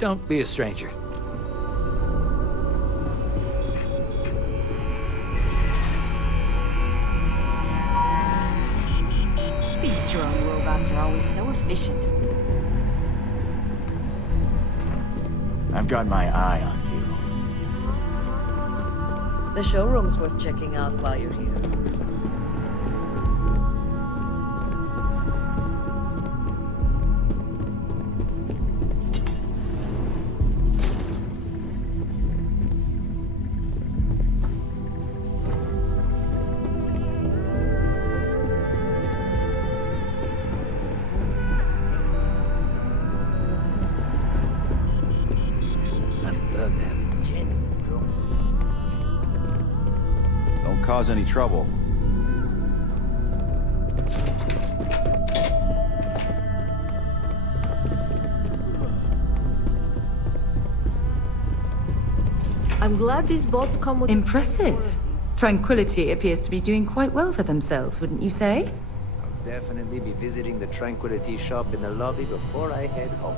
Don't be a stranger. These drone robots are always so efficient. I've got my eye on you. The showroom's worth checking out while you're here. Don't cause any trouble. I'm glad these bots come with... Impressive. Tranquility appears to be doing quite well for themselves, wouldn't you say? I'll definitely be visiting the Tranquility shop in the lobby before I head home.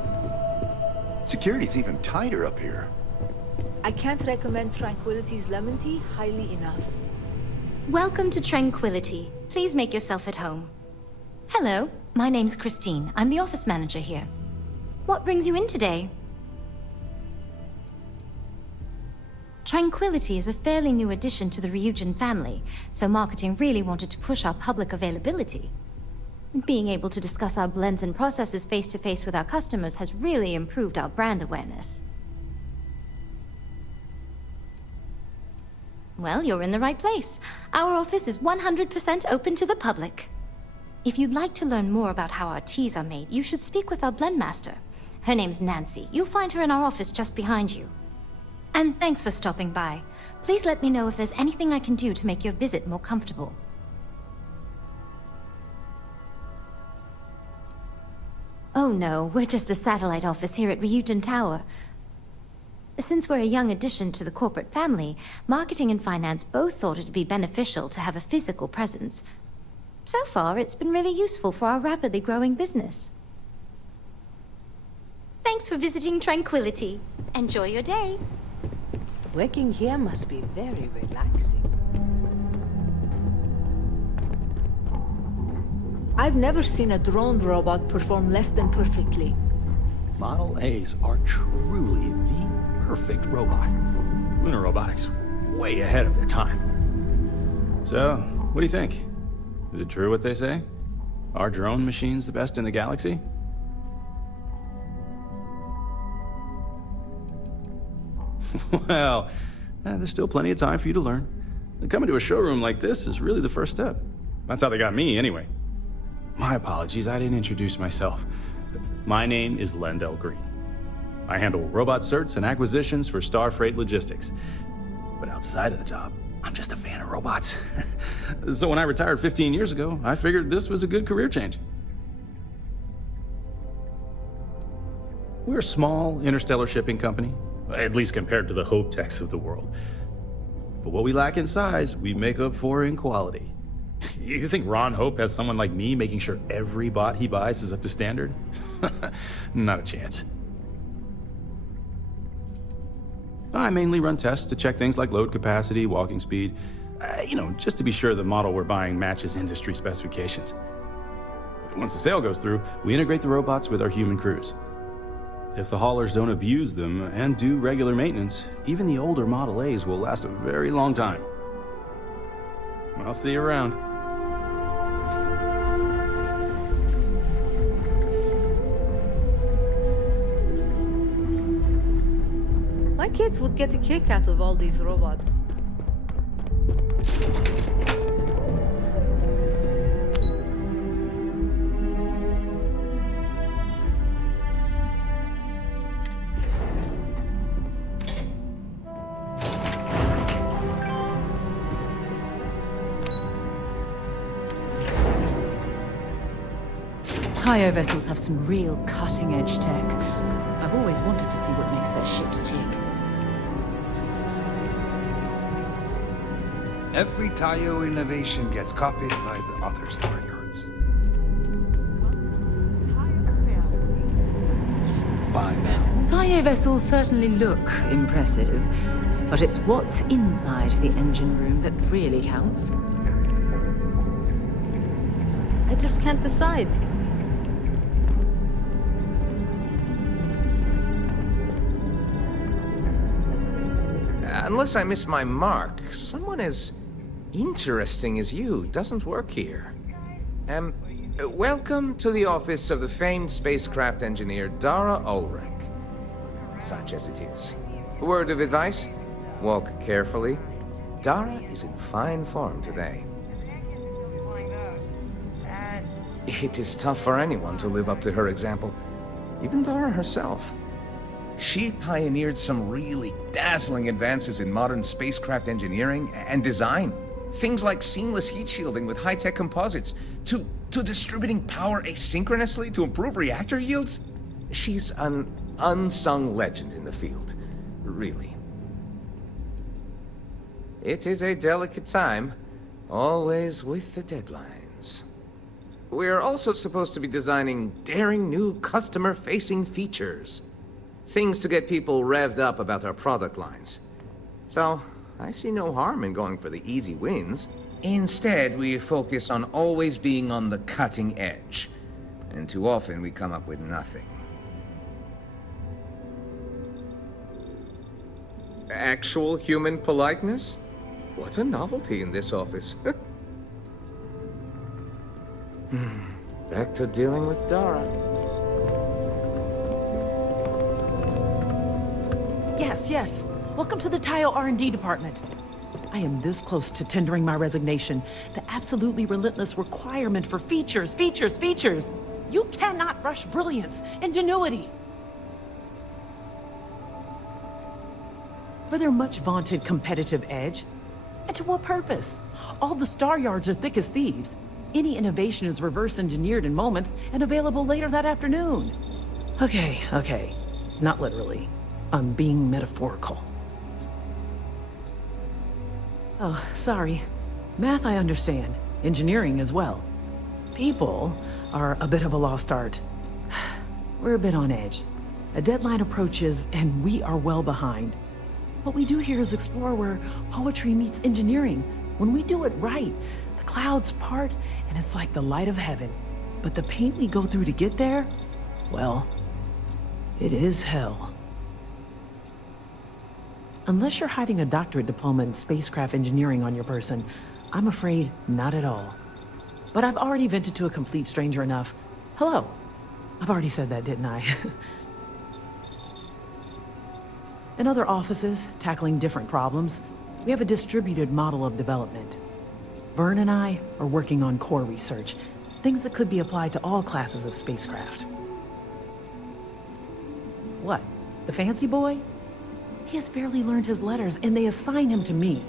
Security's even tighter up here. I can't recommend Tranquility's lemon tea highly enough. Welcome to Tranquility. Please make yourself at home. Hello, my name's Christine. I'm the office manager here. What brings you in today? Tranquility is a fairly new addition to the Ryujin family, so marketing really wanted to push our public availability. Being able to discuss our blends and processes face-to-face with our customers has really improved our brand awareness. Well, you're in the right place. Our office is 100% open to the public. If you'd like to learn more about how our teas are made, you should speak with our blend master. Her name's Nancy. You'll find her in our office just behind you. And thanks for stopping by. Please let me know if there's anything I can do to make your visit more comfortable. Oh no, we're just a satellite office here at Ryujin Tower. Since we're a young addition to the corporate family, marketing and finance both thought it'd be beneficial to have a physical presence. So far, it's been really useful for our rapidly growing business. Thanks for visiting Tranquility. Enjoy your day. Working here must be very relaxing. I've never seen a drone robot perform less than perfectly. Model A's are truly the perfect robot. Lunar robotics, way ahead of their time. So, what do you think? Is it true what they say? Are drone machines the best in the galaxy? Well, there's still plenty of time for you to learn. Coming to a showroom like this is really the first step. That's how they got me, anyway. My apologies, I didn't introduce myself. My name is Lendell Green. I handle robot certs and acquisitions for Starfreight Logistics. But outside of the job, I'm just a fan of robots. So when I retired 15 years ago, I figured this was a good career change. We're a small interstellar shipping company, at least compared to the Hope Techs of the world. But what we lack in size, we make up for in quality. You think Ron Hope has someone like me making sure every bot he buys is up to standard? Not a chance. I mainly run tests to check things like load capacity, walking speed, just to be sure the model we're buying matches industry specifications. Once the sale goes through, we integrate the robots with our human crews. If the haulers don't abuse them and do regular maintenance, even the older Model A's will last a very long time. I'll see you around. My kids would get a kick out of all these robots. Tayo vessels have some real cutting-edge tech. I've always wanted to see what makes their ships tick. Every Tayo innovation gets copied by the other star yards. Tayo TA vessels certainly look impressive, but it's what's inside the engine room that really counts. I just can't decide. Unless I miss my mark, someone as interesting as you doesn't work here. Welcome to the office of the famed spacecraft engineer Dara Ulrich. Such as it is. Word of advice? Walk carefully. Dara is in fine form today. It is tough for anyone to live up to her example, even Dara herself. She pioneered some really dazzling advances in modern spacecraft engineering and design. Things like seamless heat shielding with high-tech composites, to distributing power asynchronously to improve reactor yields. She's an unsung legend in the field, really. It is a delicate time, always with the deadlines. We're also supposed to be designing daring new customer-facing features. Things to get people revved up about our product lines. So, I see no harm in going for the easy wins. Instead, we focus on always being on the cutting edge. And too often we come up with nothing. Actual human politeness? What a novelty in this office. Back to dealing with Dara. Yes. Welcome to the Tile R&D department. I am this close to tendering my resignation. The absolutely relentless requirement for features. You cannot rush brilliance, ingenuity. For their much vaunted competitive edge. And to what purpose? All the star yards are thick as thieves. Any innovation is reverse engineered in moments and available later that afternoon. Okay. Not literally. I'm being metaphorical. Oh, sorry. Math I understand. Engineering as well. People are a bit of a lost art. We're a bit on edge. A deadline approaches and we are well behind. What we do here is explore where poetry meets engineering. When we do it right, the clouds part and it's like the light of heaven. But the pain we go through to get there, well, it is hell. Unless you're hiding a doctorate diploma in spacecraft engineering on your person, I'm afraid not at all. But I've already vented to a complete stranger enough. Hello. I've already said that, didn't I? In other offices, tackling different problems, we have a distributed model of development. Vern and I are working on core research, things that could be applied to all classes of spacecraft. What? The fancy boy? He has barely learned his letters, and they assign him to me.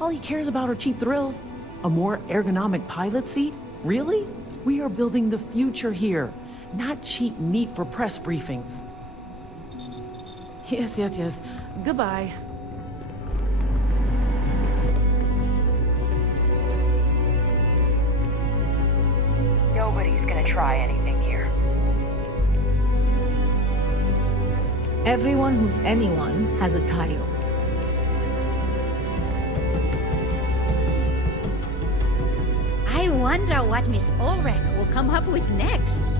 All he cares about are cheap thrills. A more ergonomic pilot seat? Really? We are building the future here, not cheap meat for press briefings. Yes. Goodbye. Nobody's gonna try anything here. Everyone who's anyone has a Tayo. I wonder what Miss Ulrich will come up with next.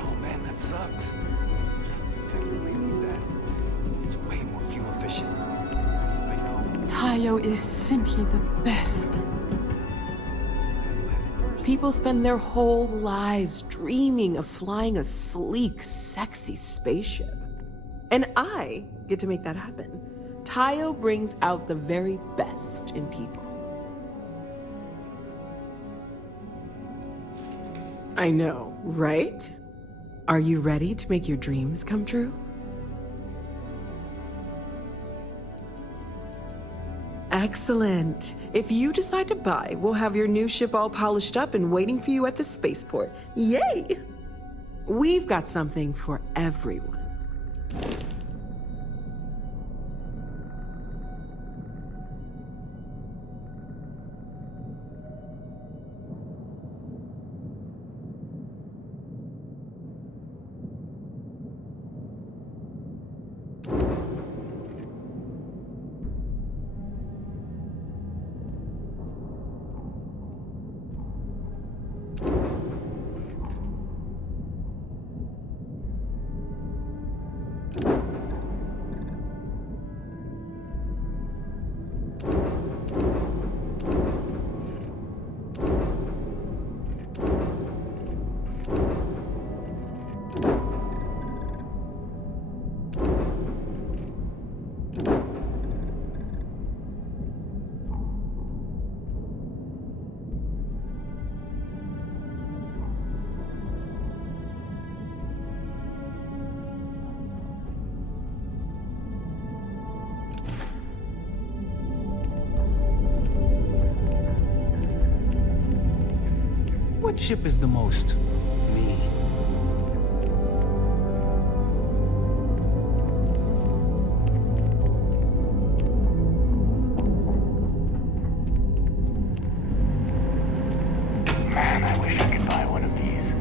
Oh man, that sucks. Definitely need that. It's way more fuel efficient. I know. Tayo is simply the best. People spend their whole lives dreaming of flying a sleek, sexy spaceship. And I get to make that happen. Tayo brings out the very best in people. I know, right? Are you ready to make your dreams come true? Excellent. If you decide to buy, we'll have your new ship all polished up and waiting for you at the spaceport. Yay! We've got something for everyone. What ship is the most me? Man, I wish I could buy one of these.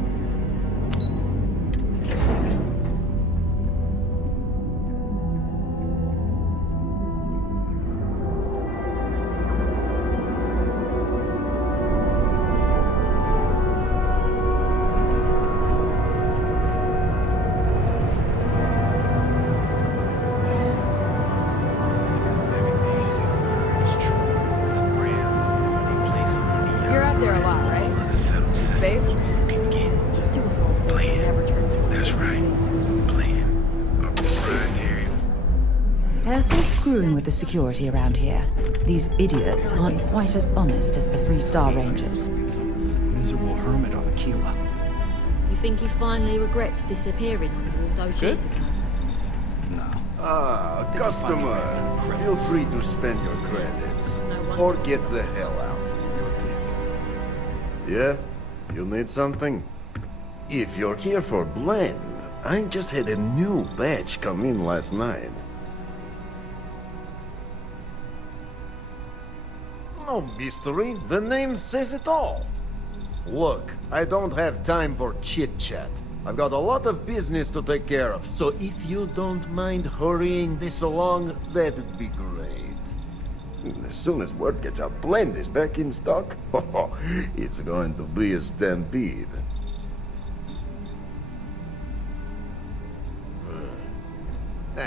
You're out there a lot, right? In space? Just do us all a favor and never turn into one of those spacers. Careful screwing with the security around here. These idiots aren't quite as honest as the Freestar Rangers. Miserable hermit on Aquila. You think he finally regrets disappearing on you all those years ago? No. Ah, customer. Feel free to spend your credits. Or get the hell out. Your pick. Yeah? You need something? If you're here for blend, I just had a new batch come in last night. No mystery, the name says it all. Look, I don't have time for chit-chat. I've got a lot of business to take care of, so if you don't mind hurrying this along, that'd be great. As soon as word gets out Blend is back in stock, it's going to be a stampede.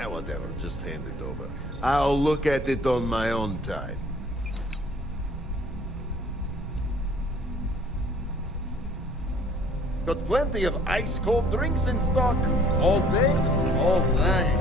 Whatever, just hand it over. I'll look at it on my own time. Got plenty of ice-cold drinks in stock. All day, all night.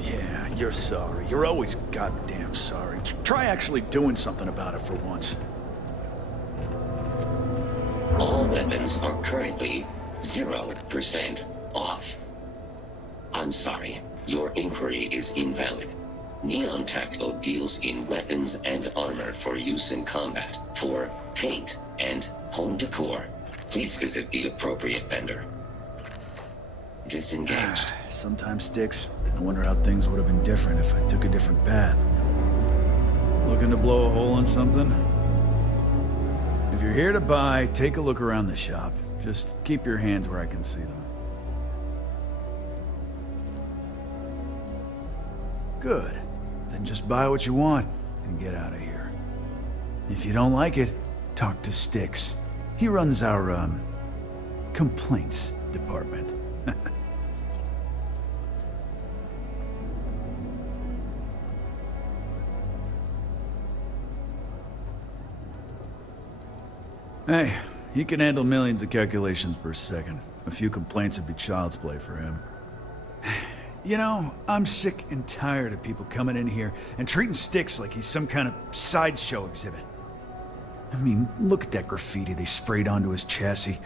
Yeah, you're sorry. You're always goddamn sorry. Try actually doing something about it for once. All weapons are currently 0% off. I'm sorry, your inquiry is invalid. Neon Tactical deals in weapons and armor for use in combat, for paint, and home decor. Please visit the appropriate vendor. Disengaged. Sometimes sticks. I wonder how things would have been different if I took a different path. Looking to blow a hole in something? If you're here to buy, take a look around the shop. Just keep your hands where I can see them. Good. Then just buy what you want and get out of here. If you don't like it, talk to Styx. He runs our, complaints department. Hey, he can handle millions of calculations per second. A few complaints would be child's play for him. You know, I'm sick and tired of people coming in here and treating Styx like he's some kind of sideshow exhibit. I mean, look at that graffiti they sprayed onto his chassis.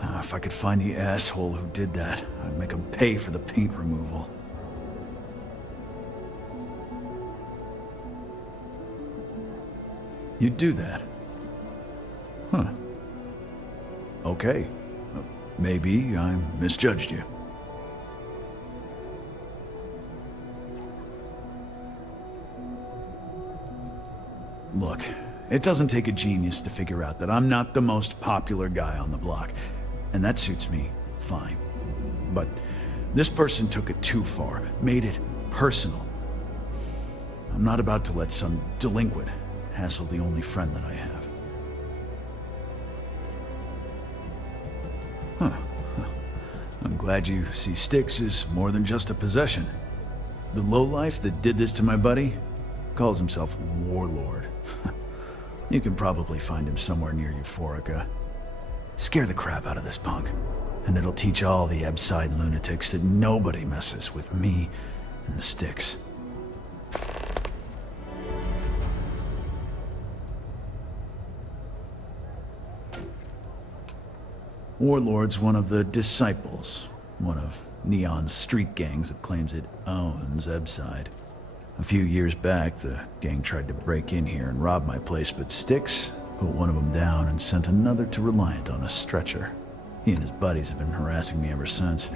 If I could find the asshole who did that, I'd make him pay for the paint removal. You'd do that? Huh. Okay. Maybe I misjudged you. Look, it doesn't take a genius to figure out that I'm not the most popular guy on the block, and that suits me fine. But this person took it too far, made it personal. I'm not about to let some delinquent hassle the only friend that I have. Huh. I'm glad you see Styx as more than just a possession. The lowlife that did this to my buddy calls himself Warlord. You can probably find him somewhere near Euphorica. Scare the crap out of this punk, and it'll teach all the Ebside lunatics that nobody messes with me and the Styx. Warlord's one of the Disciples, one of Neon's street gangs that claims it owns Ebside. A few years back, the gang tried to break in here and rob my place, but Styx put one of them down and sent another to Reliant on a stretcher. He and his buddies have been harassing me ever since,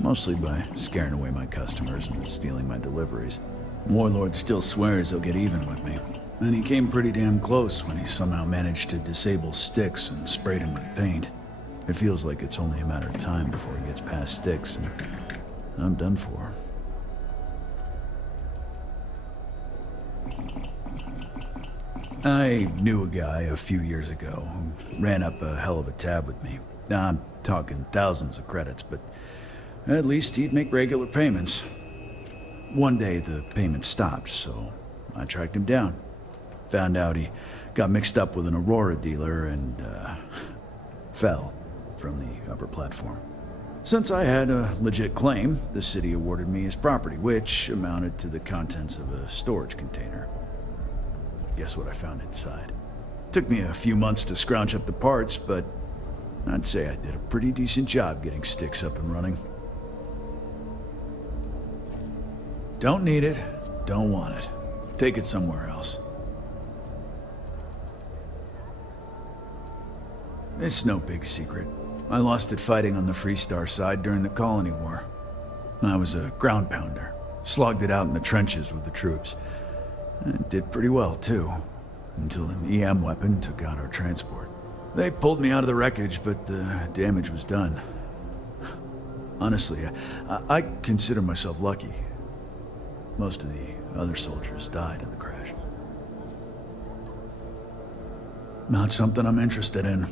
mostly by scaring away my customers and stealing my deliveries. Warlord still swears he'll get even with me, and he came pretty damn close when he somehow managed to disable Styx and sprayed him with paint. It feels like it's only a matter of time before he gets past Styx, and I'm done for. I knew a guy a few years ago who ran up a hell of a tab with me. Now, I'm talking thousands of credits, but at least he'd make regular payments. One day the payments stopped, so I tracked him down. Found out he got mixed up with an Aurora dealer and fell from the upper platform. Since I had a legit claim, the city awarded me his property, which amounted to the contents of a storage container. Guess what I found inside? Took me a few months to scrounge up the parts, but I'd say I did a pretty decent job getting Styx up and running. Don't need it, don't want it. Take it somewhere else. It's no big secret. I lost it fighting on the Freestar side during the Colony War. I was a ground pounder, slogged it out in the trenches with the troops. And did pretty well, too, until an EM weapon took out our transport. They pulled me out of the wreckage, but the damage was done. Honestly, I consider myself lucky. Most of the other soldiers died in the crash. Not something I'm interested in.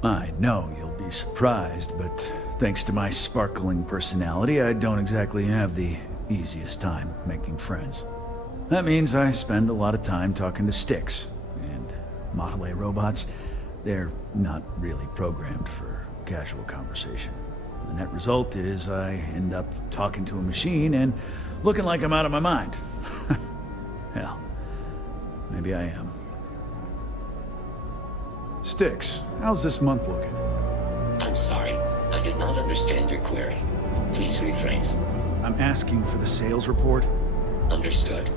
I know you'll be surprised, but thanks to my sparkling personality, I don't exactly have the easiest time making friends. That means I spend a lot of time talking to Styx, and Model A robots, they're not really programmed for casual conversation. The net result is I end up talking to a machine and looking like I'm out of my mind. Hell, maybe I am. Styx, how's this month looking? I'm sorry, I did not understand your query. Please rephrase. I'm asking for the sales report. Understood.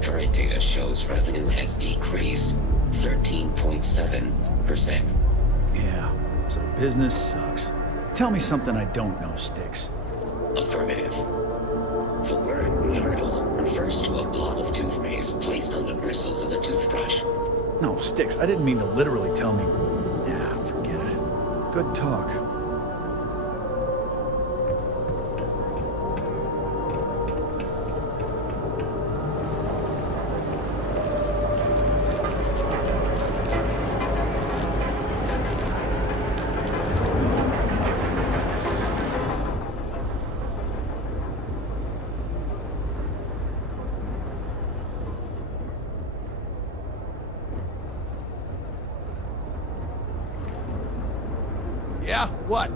Current data shows revenue has decreased 13.7%. Yeah, so business sucks. Tell me something I don't know, Styx. Affirmative. The word myrtle refers to a blob of toothpaste placed on the bristles of a toothbrush. No, Styx, I didn't mean to literally tell me. Yeah, forget it. Good talk. Yeah? What?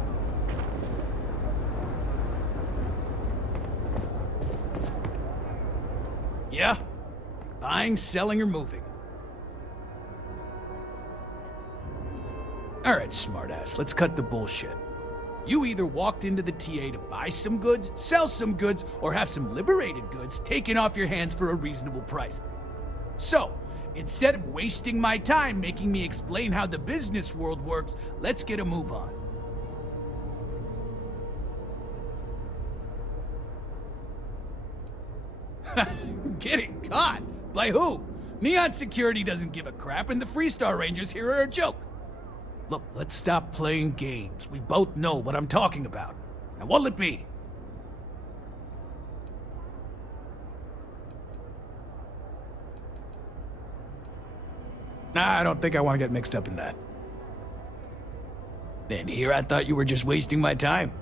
Yeah? Buying, selling, or moving? Alright, smartass, let's cut the bullshit. You either walked into the TA to buy some goods, sell some goods, or have some liberated goods taken off your hands for a reasonable price. So, instead of wasting my time making me explain how the business world works, let's get a move on. Getting caught? By who? Neon Security doesn't give a crap, and the Freestar Rangers here are a joke. Look, let's stop playing games. We both know what I'm talking about. Now, what'll it be? Nah, I don't think I want to get mixed up in that. Then here I thought you were just wasting my time.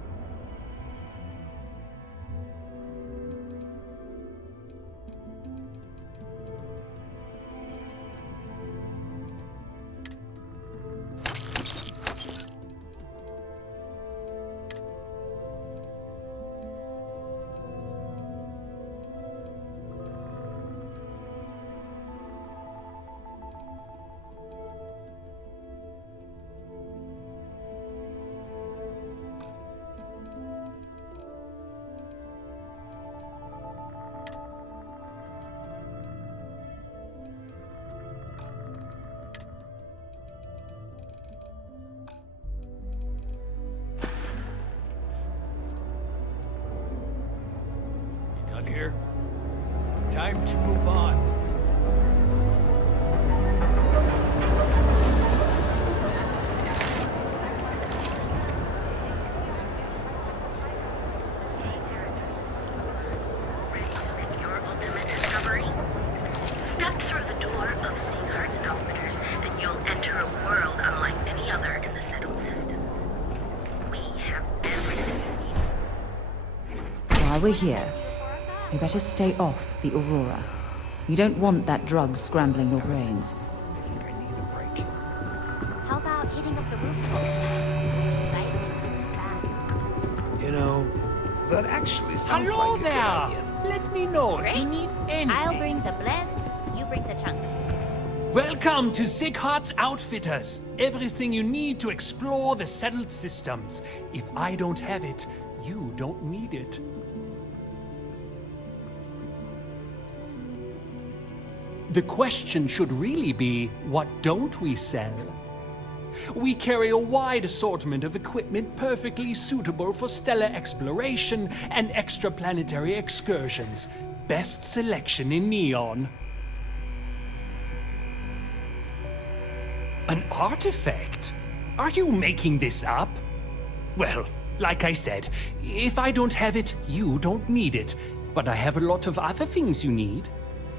Here. Time to move on. Your ultimate discovery? Step through the door of Seagard's Outfitters, and you'll enter a world unlike any other in the settled system. We have everything you need. While we're here, you better stay off the Aurora. You don't want that drug scrambling your brains. I think I need a break. How about hitting up the rooftops? Right in the sky. You know, that actually sounds Hello like a there! good idea. Let me know if you need anything. I'll bring the blend, you bring the chunks. Welcome to Sighardt's Outfitters. Everything you need to explore the settled systems. If I don't have it, you don't need it. The question should really be, what don't we sell? We carry a wide assortment of equipment perfectly suitable for stellar exploration and extraplanetary excursions. Best selection in Neon. An artifact? Are you making this up? Well, like I said, if I don't have it, you don't need it. But I have a lot of other things you need.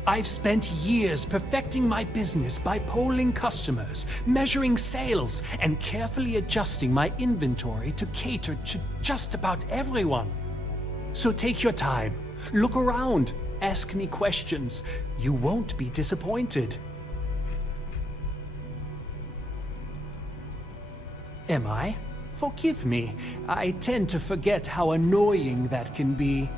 I've spent years perfecting my business by polling customers, measuring sales, and carefully adjusting my inventory to cater to just about everyone. So take your time, look around, ask me questions. You won't be disappointed. Am I? Forgive me. I tend to forget how annoying that can be.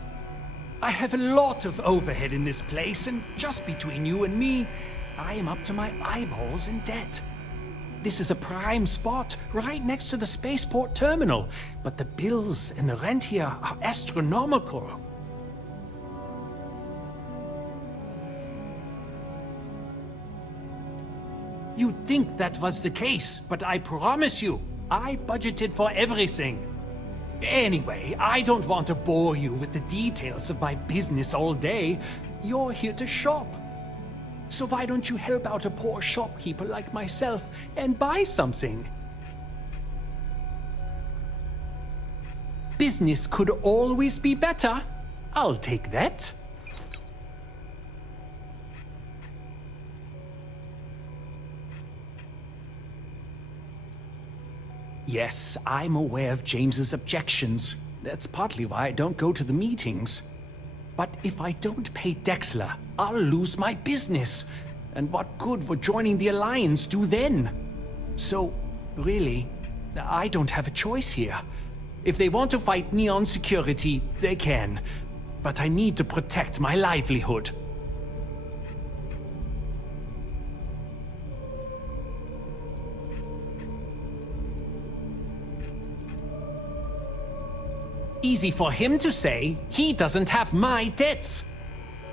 I have a lot of overhead in this place, and just between you and me, I am up to my eyeballs in debt. This is a prime spot, right next to the spaceport terminal, but the bills and the rent here are astronomical. You'd think that was the case, but I promise you, I budgeted for everything. Anyway, I don't want to bore you with the details of my business all day. You're here to shop. So why don't you help out a poor shopkeeper like myself and buy something? Business could always be better. I'll take that. Yes, I'm aware of James's objections. That's partly why I don't go to the meetings. But if I don't pay Dexler, I'll lose my business. And what good would joining the Alliance do then? So, really, I don't have a choice here. If they want to fight Neon security, they can. But I need to protect my livelihood. Easy for him to say. He doesn't have my debts.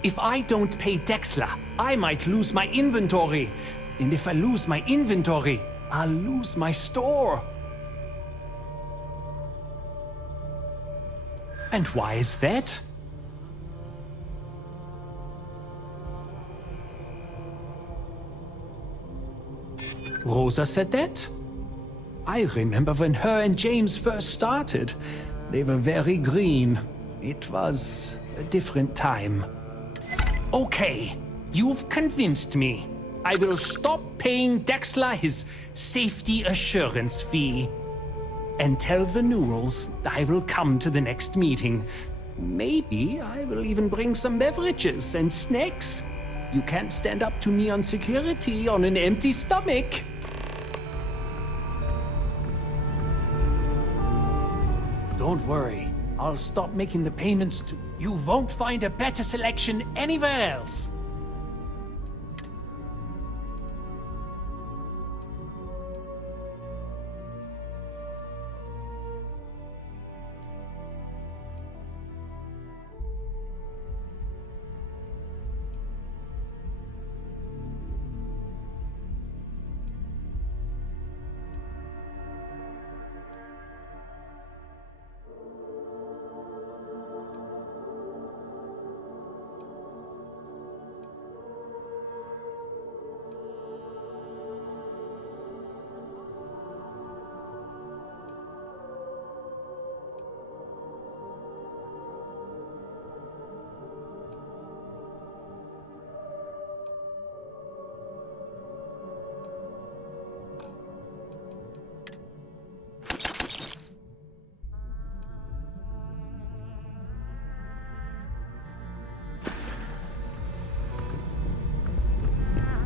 If I don't pay Dexler, I might lose my inventory. And if I lose my inventory, I'll lose my store. And why is that? Rosa said that? I remember when her and James first started. They were very green. It was a different time. Okay, you've convinced me. I will stop paying Dexler his safety assurance fee. And tell the Newells I will come to the next meeting. Maybe I will even bring some beverages and snacks. You can't stand up to Neon security on an empty stomach. Don't worry. I'll stop making the payments to... You won't find a better selection anywhere else.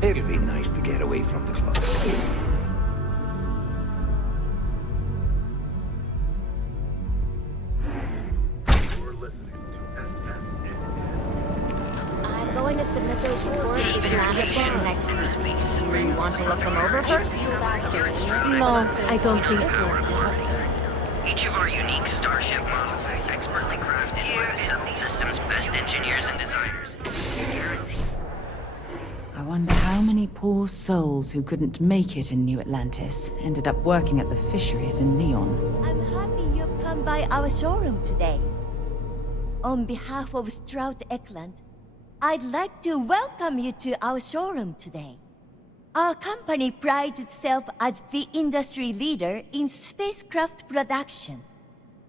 It'll be nice to get away from the clubs. I'm going to submit those reports to management next week. Do you want to look them over first? No, I don't think so. Each of our unique starship models is expertly crafted by the Settled System's best engineers and designers. I wonder how many poor souls who couldn't make it in New Atlantis ended up working at the fisheries in Neon. I'm happy you've come by our showroom today. On behalf of Stroud Eklund, I'd like to welcome you to our showroom today. Our company prides itself as the industry leader in spacecraft production.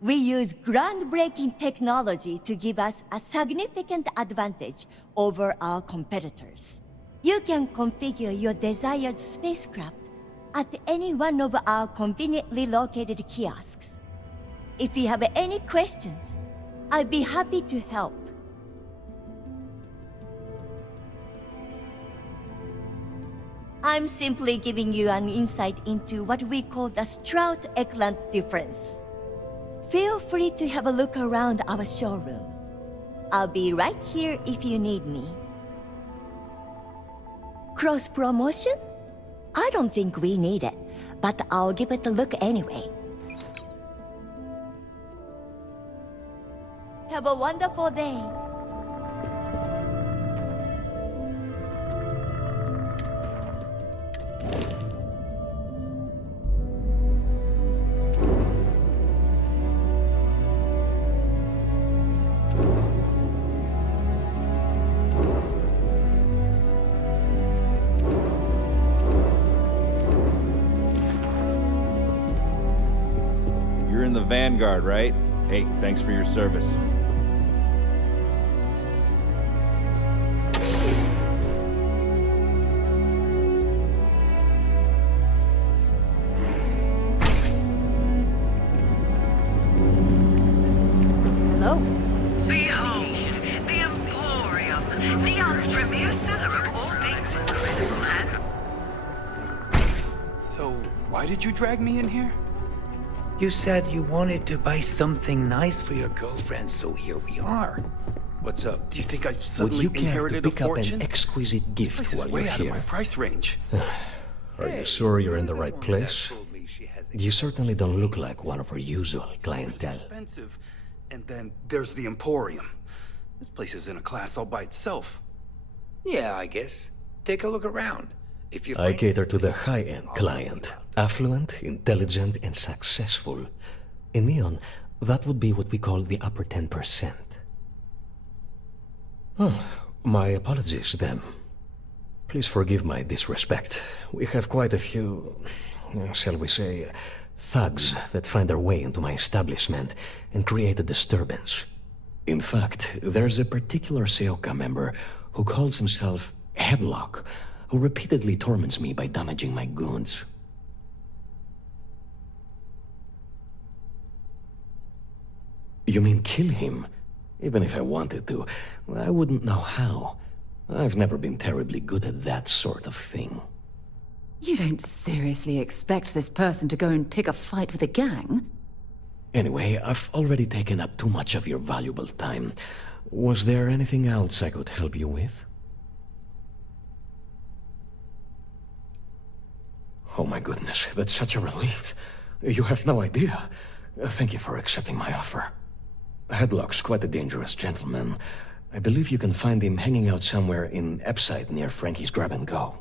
We use groundbreaking technology to give us a significant advantage over our competitors. You can configure your desired spacecraft at any one of our conveniently located kiosks. If you have any questions, I'd be happy to help. I'm simply giving you an insight into what we call the Stroud-Eklund difference. Feel free to have a look around our showroom. I'll be right here if you need me. Cross-promotion? I don't think we need it, but I'll give it a look anyway. Have a wonderful day. You're in the Vanguard, right? Hey, thanks for your service. Hello? Behold, the Emporium, Neon's premier center of all things critical and... So, why did you drag me in here? You said you wanted to buy something nice for your girlfriend, so here we are. What's up? Do you think I've Would suddenly you care to inherited a pick up fortune? an exquisite gift This is while way you're out of my here? price range. Are you sure you're in the right place? You certainly don't look like one of our usual clientele. Expensive. And then there's the Emporium. This place is in a class all by itself. Yeah, I guess. Take a look around. If you I cater to the high-end client. Affluent, intelligent, and successful. In Neon, that would be what we call the upper 10%. My apologies, then. Please forgive my disrespect. We have quite a few, shall we say, thugs that find their way into my establishment and create a disturbance. In fact, there's a particular Seoka member who calls himself Headlock, who repeatedly torments me by damaging my goods. You mean kill him? Even if I wanted to, I wouldn't know how. I've never been terribly good at that sort of thing. You don't seriously expect this person to go and pick a fight with a gang? Anyway, I've already taken up too much of your valuable time. Was there anything else I could help you with? Oh my goodness, that's such a relief. You have no idea. Thank you for accepting my offer. Headlock's quite a dangerous gentleman. I believe you can find him hanging out somewhere in Epside near Frankie's Grab and Go.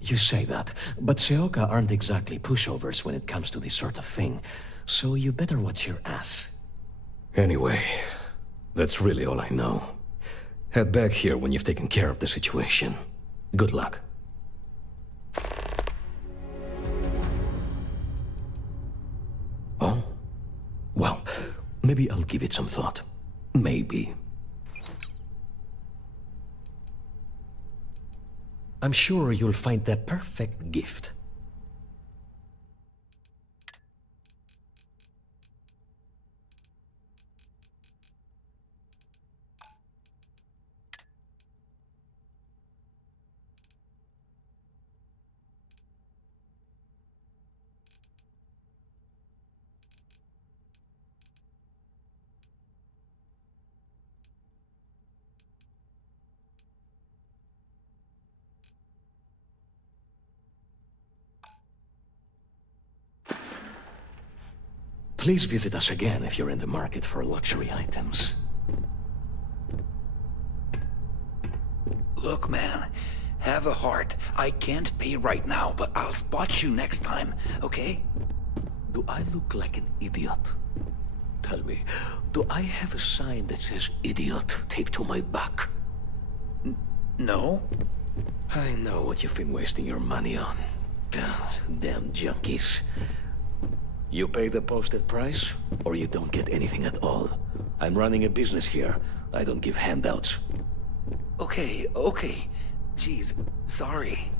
You say that, but Seoka aren't exactly pushovers when it comes to this sort of thing, so you better watch your ass. Anyway, that's really all I know. Head back here when you've taken care of the situation. Good luck. Oh? Well, maybe I'll give it some thought. Maybe. I'm sure you'll find the perfect gift. Please visit us again if you're in the market for luxury items. Look, man, have a heart. I can't pay right now, but I'll spot you next time, okay? Do I look like an idiot? Tell me, do I have a sign that says idiot taped to my back? No? I know what you've been wasting your money on. Damn junkies. You pay the posted price, or you don't get anything at all. I'm running a business here. I don't give handouts. Okay. Jeez, sorry.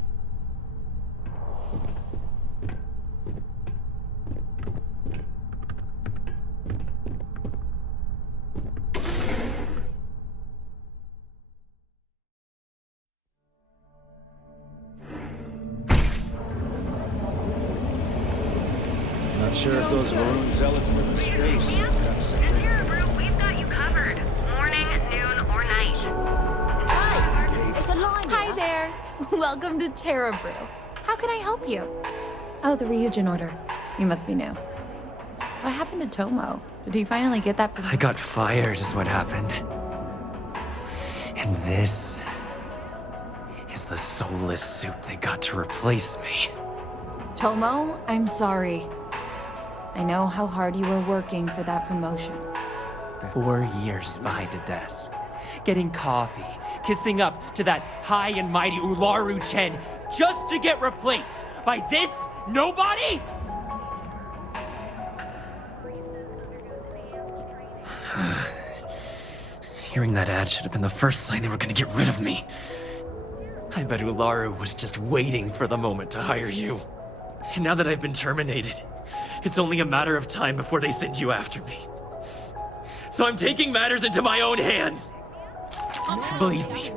Not sure if those maroon zealots live in space. We've got you covered. Morning, noon, or night. Hi! It's a line. Hi there. Welcome to Terra Brew. How can I help you? Oh, the reagent order. You must be new. What happened to Tomo? Did he finally get that? I got fired is what happened. And this is the soulless suit they got to replace me. Tomo, I'm sorry. I know how hard you were working for that promotion. 4 years behind a desk, getting coffee, kissing up to that high and mighty Ularu Chen, just to get replaced by this nobody? Hearing that ad should have been the first sign they were gonna get rid of me. I bet Ularu was just waiting for the moment to hire you. And now that I've been terminated, it's only a matter of time before they send you after me. So I'm taking matters into my own hands. Believe me,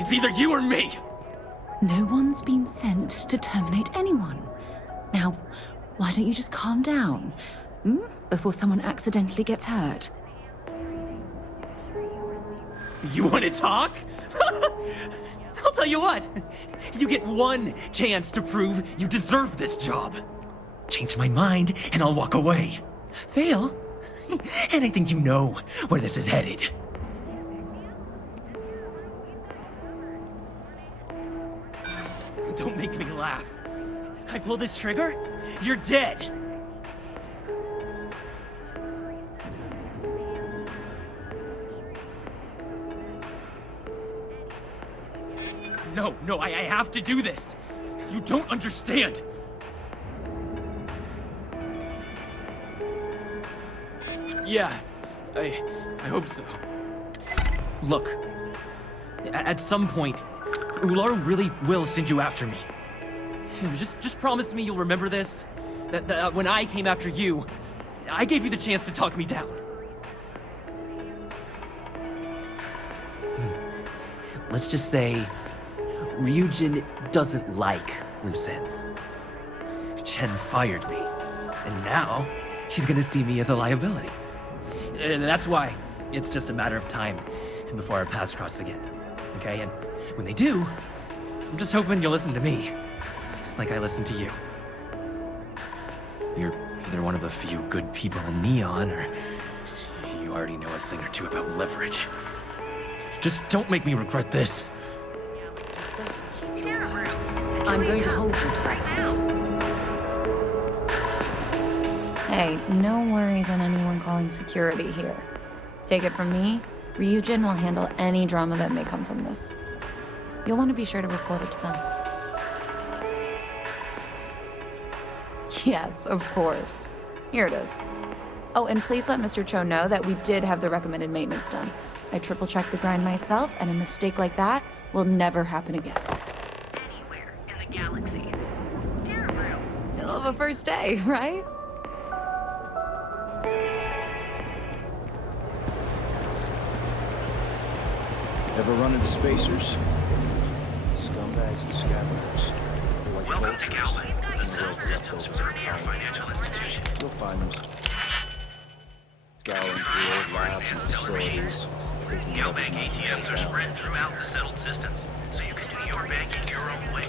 it's either you or me. No one's been sent to terminate anyone. Now, why don't you just calm down? Before someone accidentally gets hurt. You want to talk? I'll tell you what. You get one chance to prove you deserve this job. Change my mind, and I'll walk away. Fail, and I think you know where this is headed. Don't make me laugh. I pull this trigger, you're dead. No, I have to do this. You don't understand. Yeah, I hope so. Look, at some point, Ularu really will send you after me. Just promise me you'll remember this. That when I came after you, I gave you the chance to talk me down. Let's just say Ryujin doesn't like loose ends. Chen fired me, and now she's gonna see me as a liability. And that's why it's just a matter of time before our paths cross again, okay? And when they do, I'm just hoping you'll listen to me, like I listened to you. You're either one of the few good people in Neon, or you already know a thing or two about leverage. Just don't make me regret this. Better keep your word. I'm going to hold you to that promise. Hey, no worries on anyone calling security here. Take it from me, Ryujin will handle any drama that may come from this. You'll want to be sure to report it to them. Yes, of course. Here it is. Oh, and please let Mr. Cho know that we did have the recommended maintenance done. I triple-checked the grind myself, and a mistake like that will never happen again. Anywhere in the galaxy. Hell of a first day, right? Ever run into spacers? Scumbags and scavengers. They're like Welcome to vultures Galvin, the in the Settled world Systems leftovers of premier financial institution. You'll find them scouring through old labs and facilities, taking Galbank ATMs are down. spread throughout the Settled Systems, so you can do your banking your own way.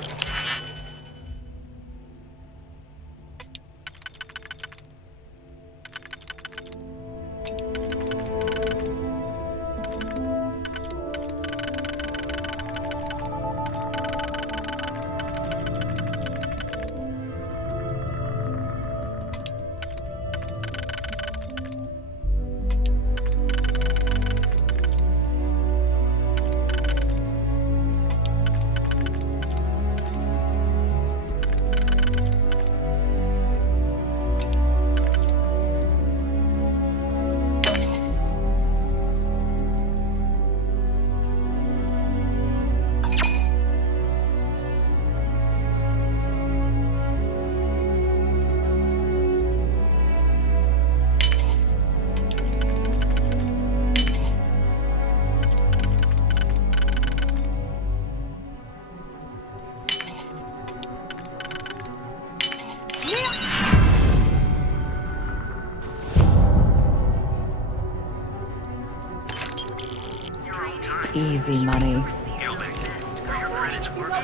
Easy money.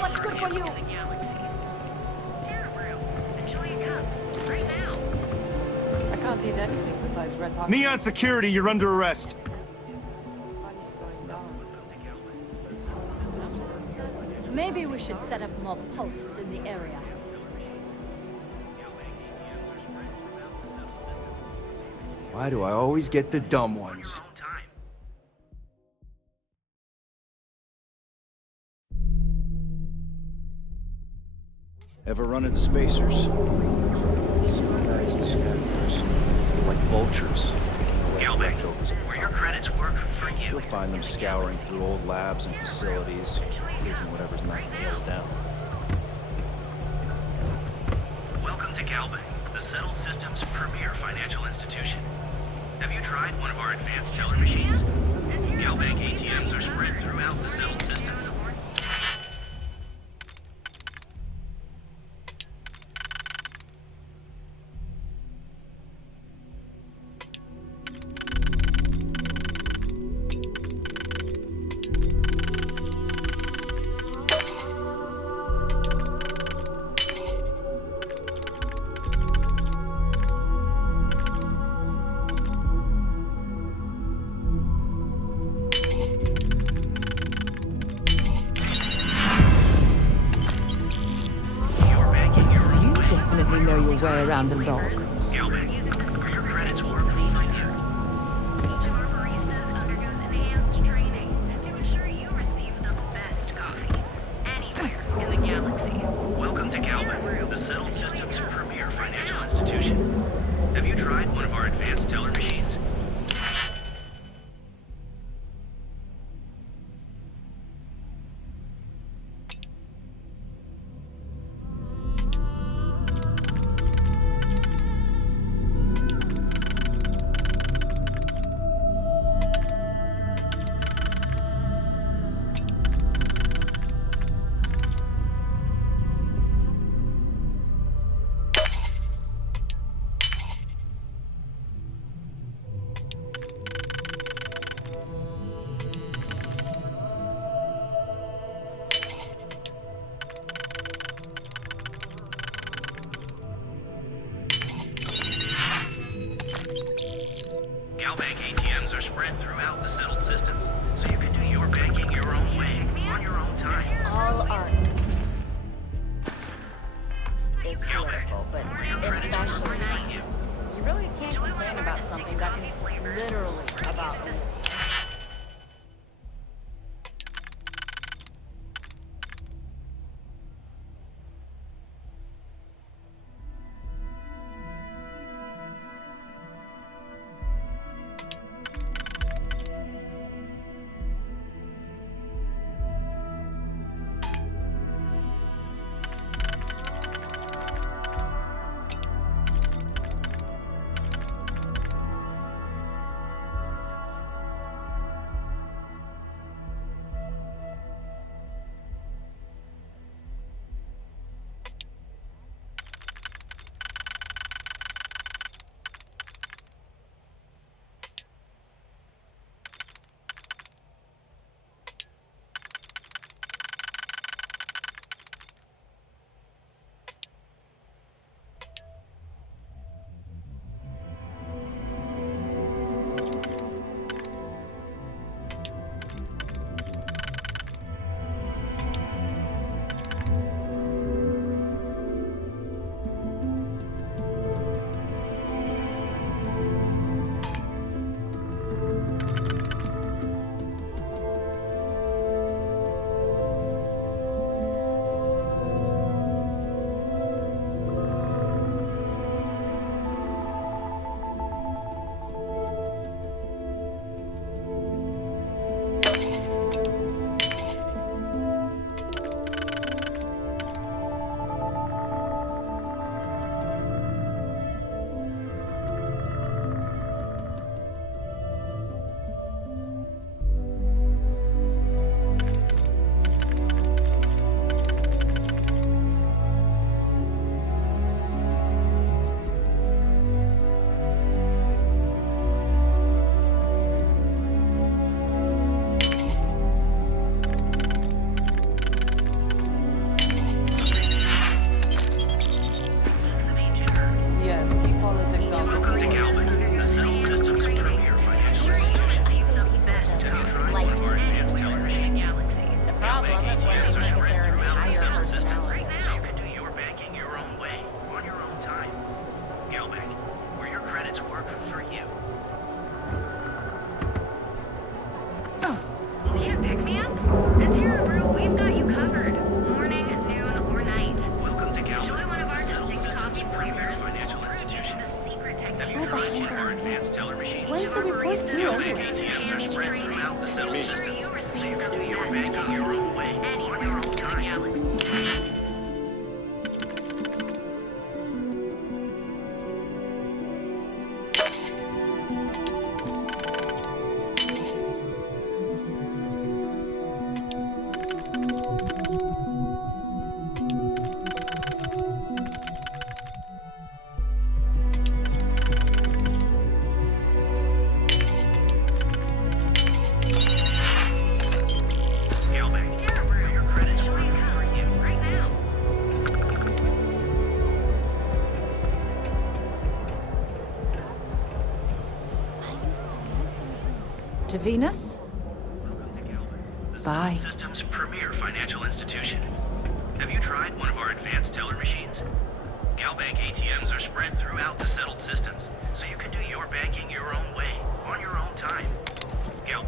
What's good for you? I can't eat anything besides red hot. Neon Security, you're under arrest. Maybe we should set up more posts in the area. Why do I always get the dumb ones? Ever run into spacers? Scumbags and scavengers. They're like vultures, picking away leftovers of Where your credits work for you. You'll find them scouring through old labs and facilities, taking whatever's not nailed down. Welcome to Galbank, the Settled Systems premier financial institution. Have you tried one of our advanced teller machines? Galbank ATMs are spread throughout the Settled Systems. random dog. Galbank, where your credits work for you. Each of our baristas undergoes enhanced training to ensure you receive the best coffee anywhere in the galaxy. Welcome to Galbank, the settled system's premier financial institution. Have you tried one of our advanced teller machines? Galbank ATMs are spread throughout the settled systems, so you can do your banking your own way, on your own time. All art is political, but especially mine. You really can't complain about something that is literally about you. To Venus? Bye. System's premier financial institution. Have you tried one of our advanced teller machines? GalBank ATMs are spread throughout the settled systems, so you can do your banking your own way, on your own time. Gal...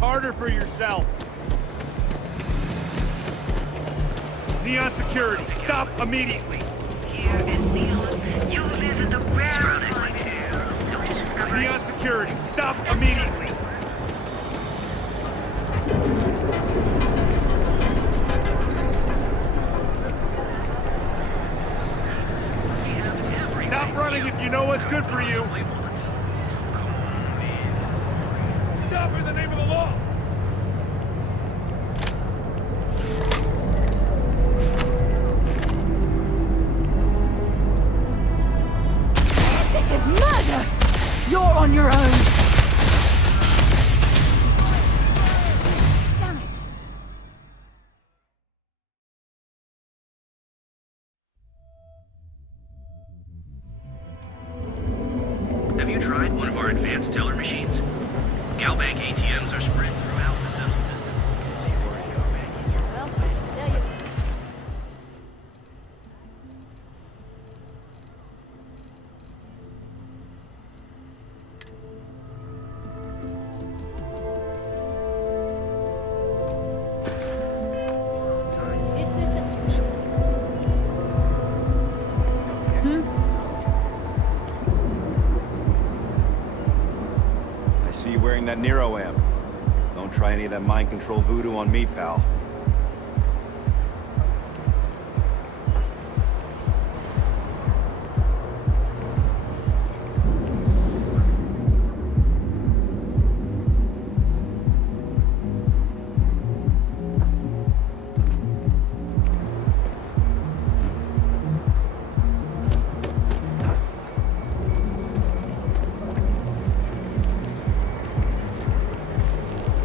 Harder for yourself. Neon security, stop immediately. Here in Neon, you live in the rarefied air. Neon security, stop immediately. Stop running if you know what's good for you. Stop in the name of the law! This is murder! You're on your own! Damn it. Have you tried one of our advanced teller machines? GalBank ATMs are spread throughout the settled system, so you are your banking your own way. There you Business as usual. I see you wearing that Nero amp. Don't try any of that mind control voodoo on me, pal.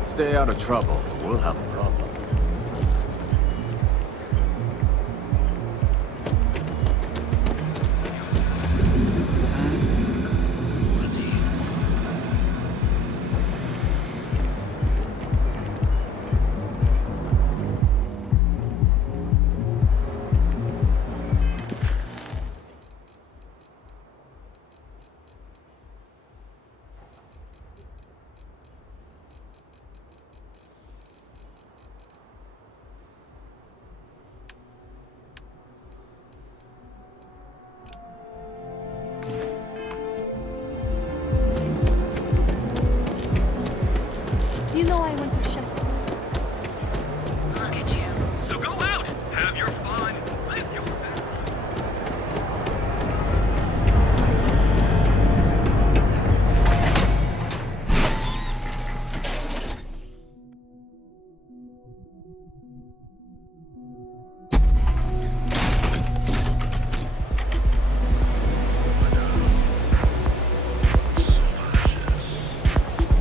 Stay out of trouble, or we'll have a problem. Look at you. So go out, have your fun, live your best.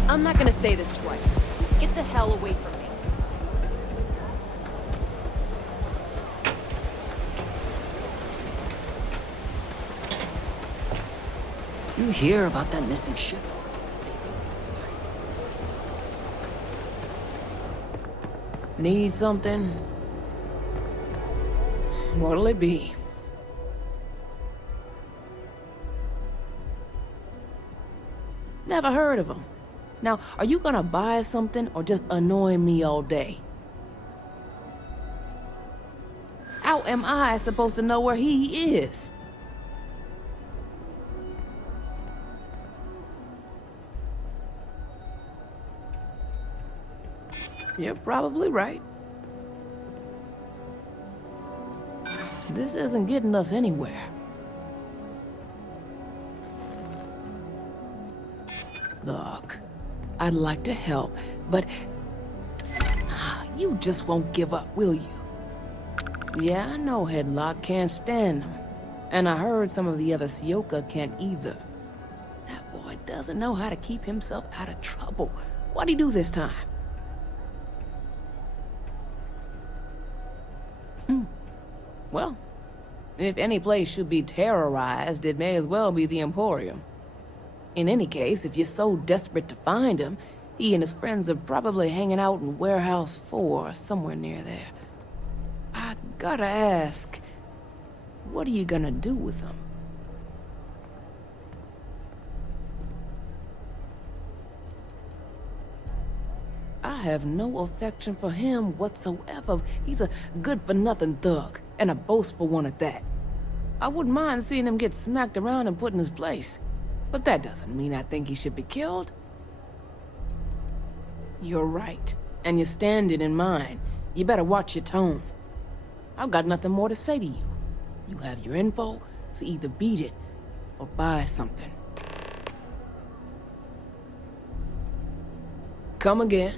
I'm not gonna say this twice. Get the hell away from me. You hear about that missing ship? Need something? What'll it be? Never heard of him. Now, are you gonna buy something or just annoy me all day? How am I supposed to know where he is? You're probably right. This isn't getting us anywhere. Look, I'd like to help, but you just won't give up, will you? Yeah, I know Headlock can't stand them. And I heard some of the other Sioka can't either. That boy doesn't know how to keep himself out of trouble. What'd he do this time? Well, if any place should be terrorized, it may as well be the Emporium. In any case, if you're so desperate to find him, he and his friends are probably hanging out in Warehouse 4, somewhere near there. I gotta ask, what are you gonna do with him? I have no affection for him whatsoever. He's a good-for-nothing thug, and a boastful one at that. I wouldn't mind seeing him get smacked around and put in his place. But that doesn't mean I think he should be killed. You're right, and you're standing in mine. You better watch your tone. I've got nothing more to say to you. You have your info, so either beat it or buy something. Come again.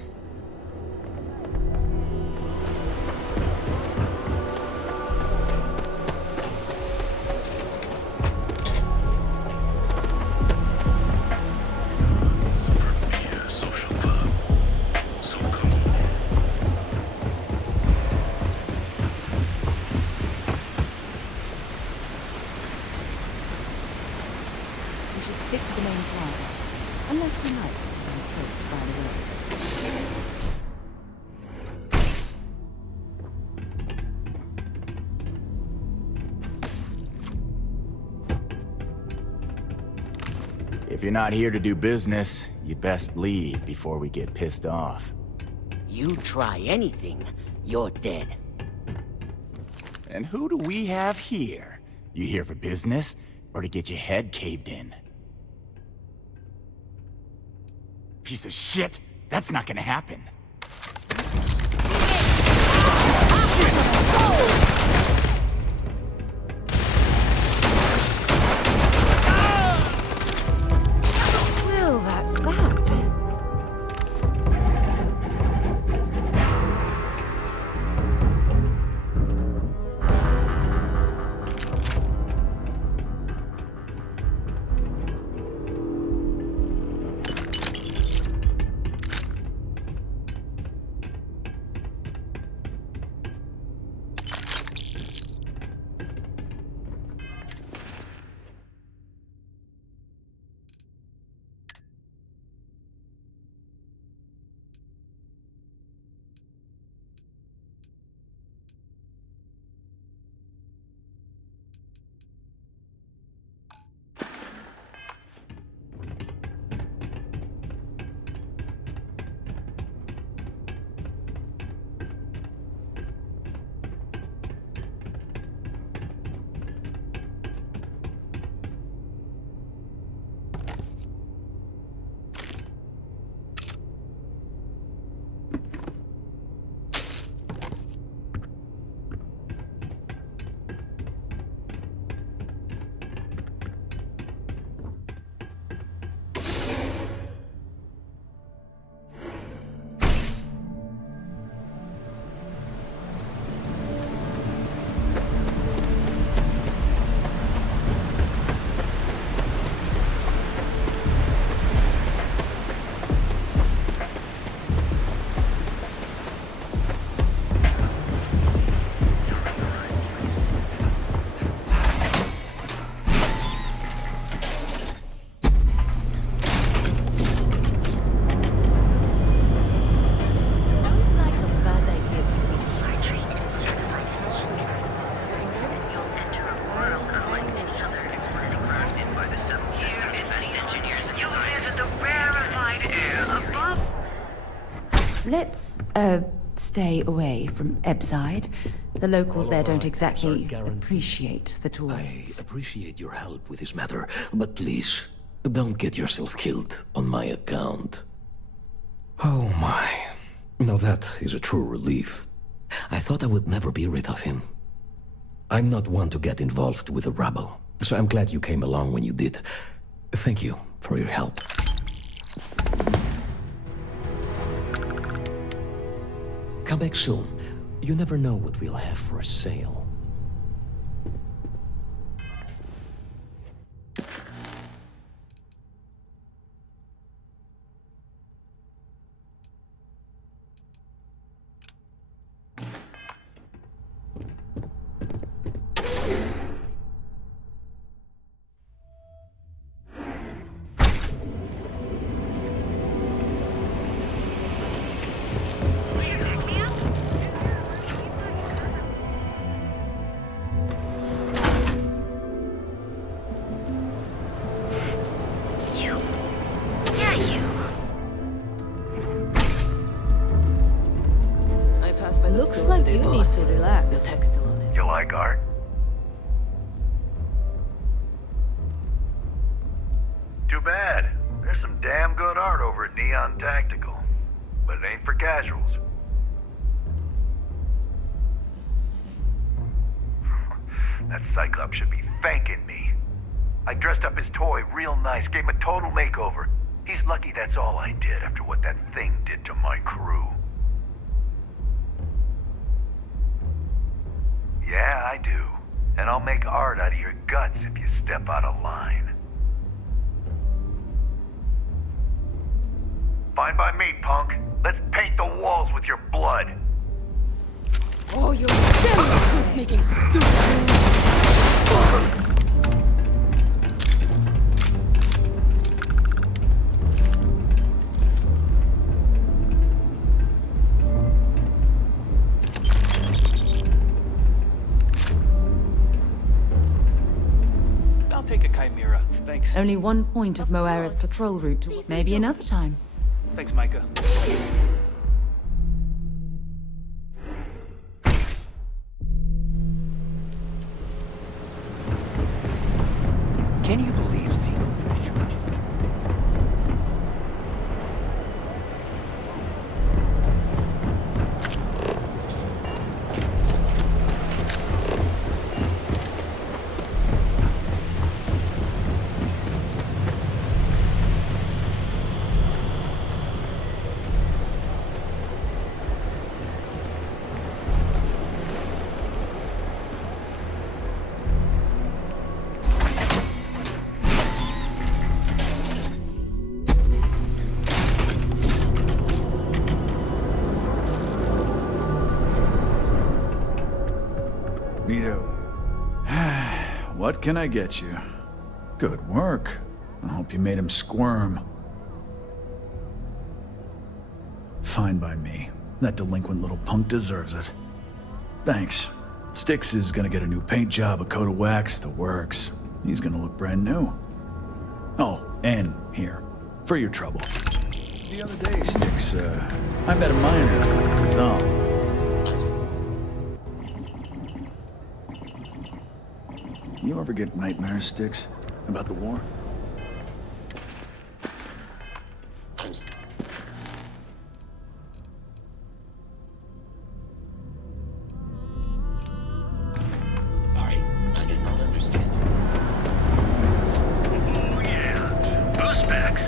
Stick to the main plaza. Unless you like, I'm safe by the way. If you're not here to do business, you'd best leave before we get pissed off. You try anything, you're dead. And who do we have here? You here for business, or to get your head caved in? Piece of shit! That's not gonna happen. Well, that's that. Let's, stay away from Ebbside. The locals there don't exactly appreciate the tourists. I appreciate your help with this matter, but please, don't get yourself killed on my account. Oh my. Now that is a true relief. I thought I would never be rid of him. I'm not one to get involved with the rabble, so I'm glad you came along when you did. Thank you for your help. Come back soon. You never know what we'll have for sale. Looks like you need to relax. You like art? Too bad. There's some damn good art over at Neon Tactical. But it ain't for casuals. That Cyclops should be thanking me. I dressed up his toy real nice, gave him a total makeover. He's lucky that's all I did after what that thing did to my crew. Yeah, I do. And I'll make art out of your guts if you step out of line. Fine by me, punk. Let's paint the walls with your blood. Oh, you're damn making stupid. Take a Chimera. Thanks. Only one point of Moira's patrol route. Maybe another time. Thanks, Micah. Can you believe Xenofish charges us? What can I get you? Good work. I hope you made him squirm. Fine by me. That delinquent little punk deserves it. Thanks. Styx is gonna get a new paint job, a coat of wax, the works. He's gonna look brand new. Oh, and here, for your trouble. The other day, Styx, I met a miner from Kazal. You ever get nightmares, Styx? About the war? Sorry, I did not understand. Oh yeah, boost packs.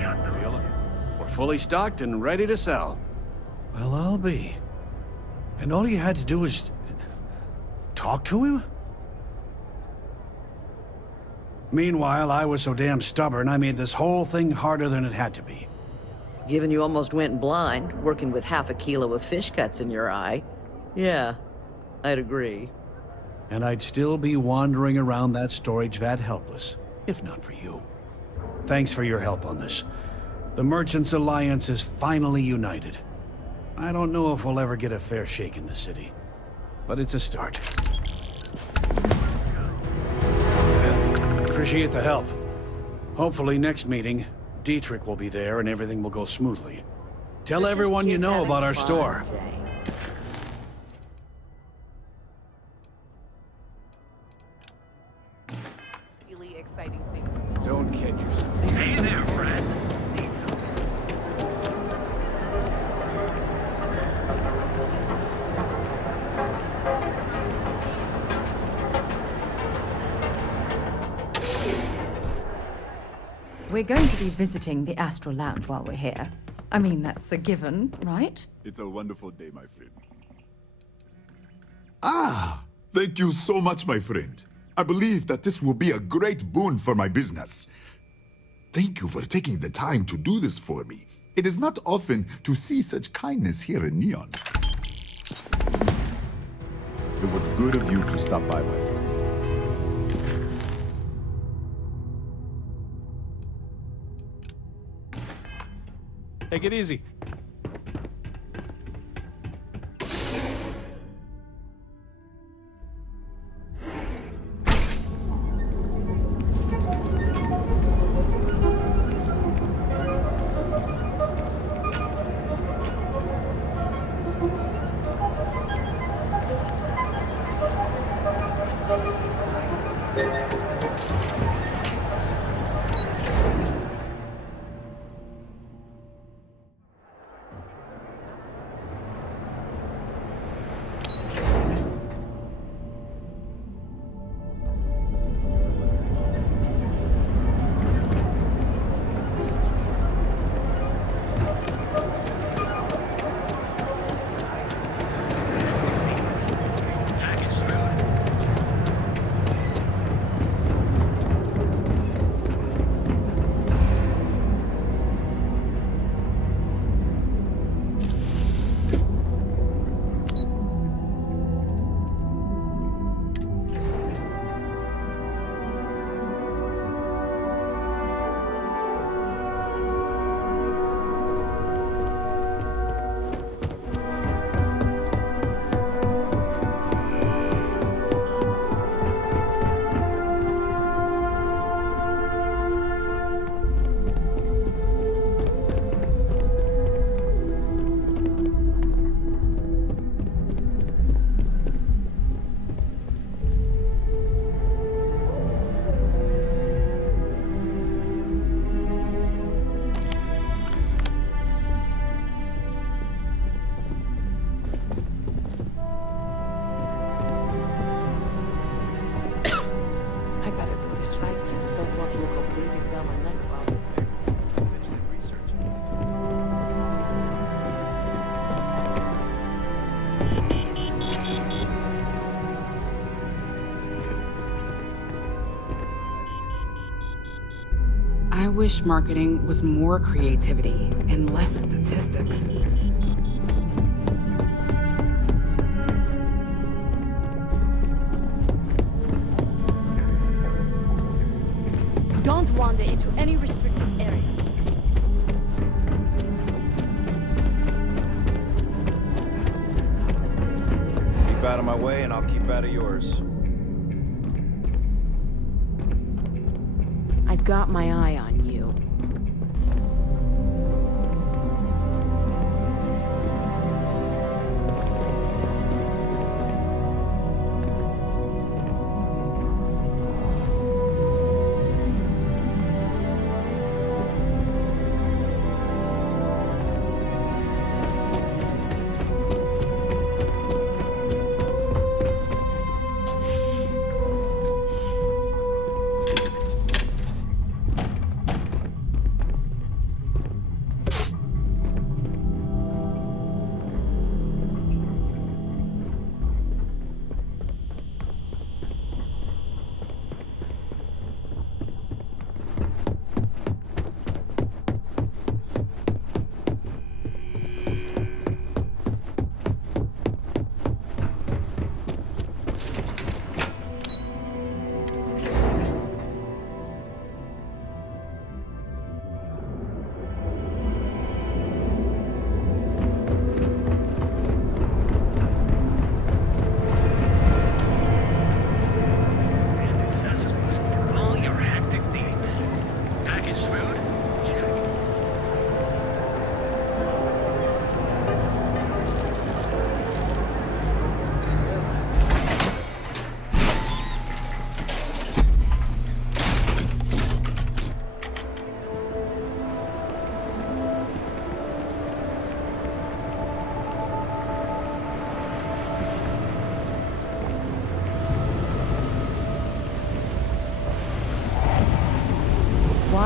Got them. Feel it? We're fully stocked and ready to sell. Well, I'll be. And all you had to do was talk to him? Meanwhile, I was so damn stubborn, I made this whole thing harder than it had to be. Given you almost went blind, working with half a kilo of fish cuts in your eye. Yeah, I'd agree. And I'd still be wandering around that storage vat helpless, if not for you. Thanks for your help on this. The Merchants Alliance is finally united. I don't know if we'll ever get a fair shake in the city, but it's a start. Appreciate the help. Hopefully next meeting, Dietrich will be there and everything will go smoothly. So everyone you just know having about our fun, store. Jay. Really exciting things. Don't kid yourself. Hey there, friend. We're going to be visiting the Astral Lounge while we're here. I mean, that's a given, right? It's a wonderful day, my friend. Ah, thank you so much, my friend. I believe that this will be a great boon for my business. Thank you for taking the time to do this for me. It is not often to see such kindness here in Neon. It was good of you to stop by, my friend. Take it easy. I better do this right. Don't want Loco breathing down my neck about it. I wish marketing was more creativity and less statistics. Don't wander into any restricted areas. Keep out of my way and I'll keep out of yours. I've got my eye on you.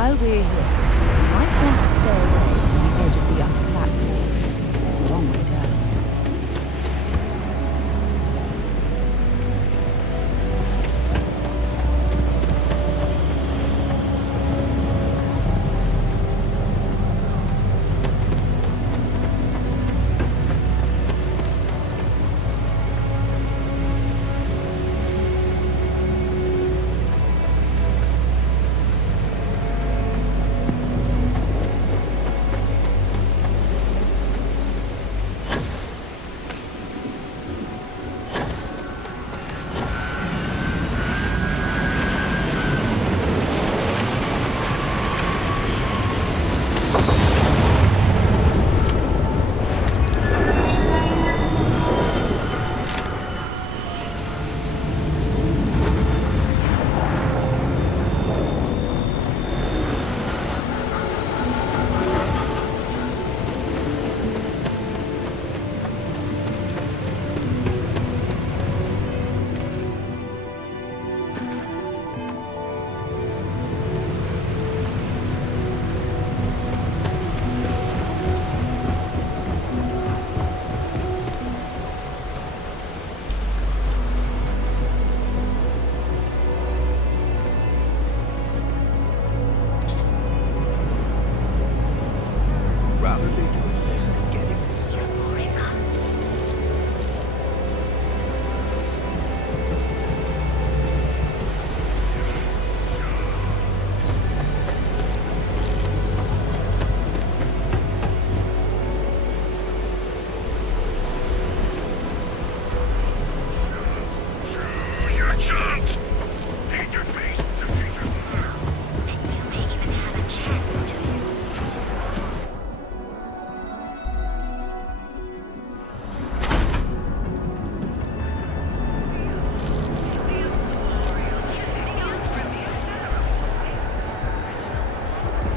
While we're here, you might want to stay away from the edge of the upper platform. It's a long way down.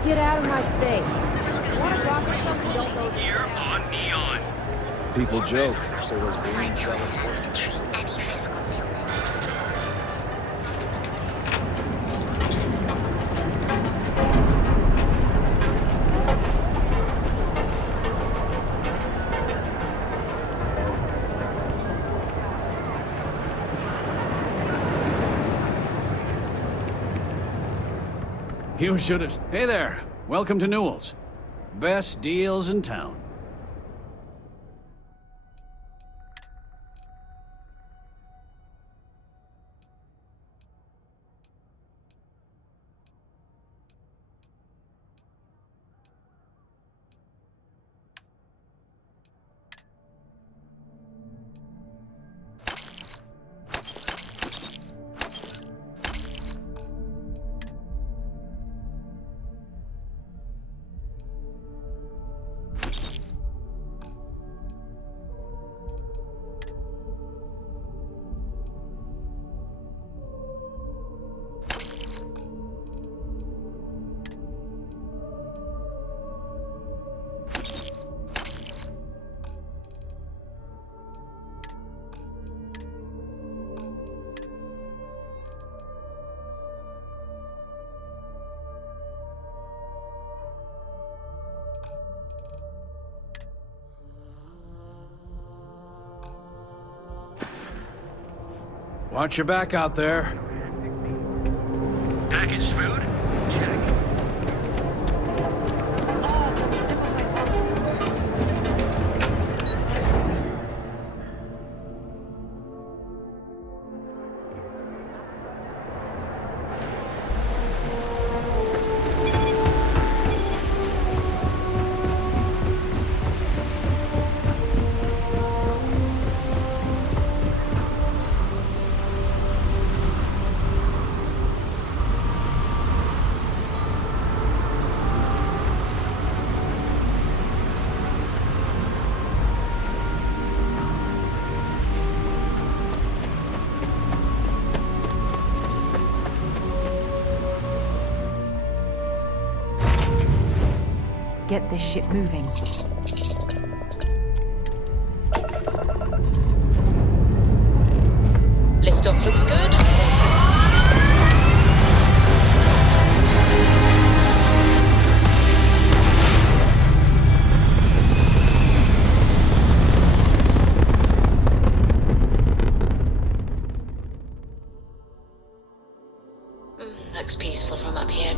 Get out of my face. Just want to rock with something you don't know the Here on Neon. People joke, so does Green Summons working. You should have... Hey there. Welcome to Newell's. Best deals in town. Watch your back out there. Packaged food? Check. Get this ship moving. Liftoff looks good. All systems.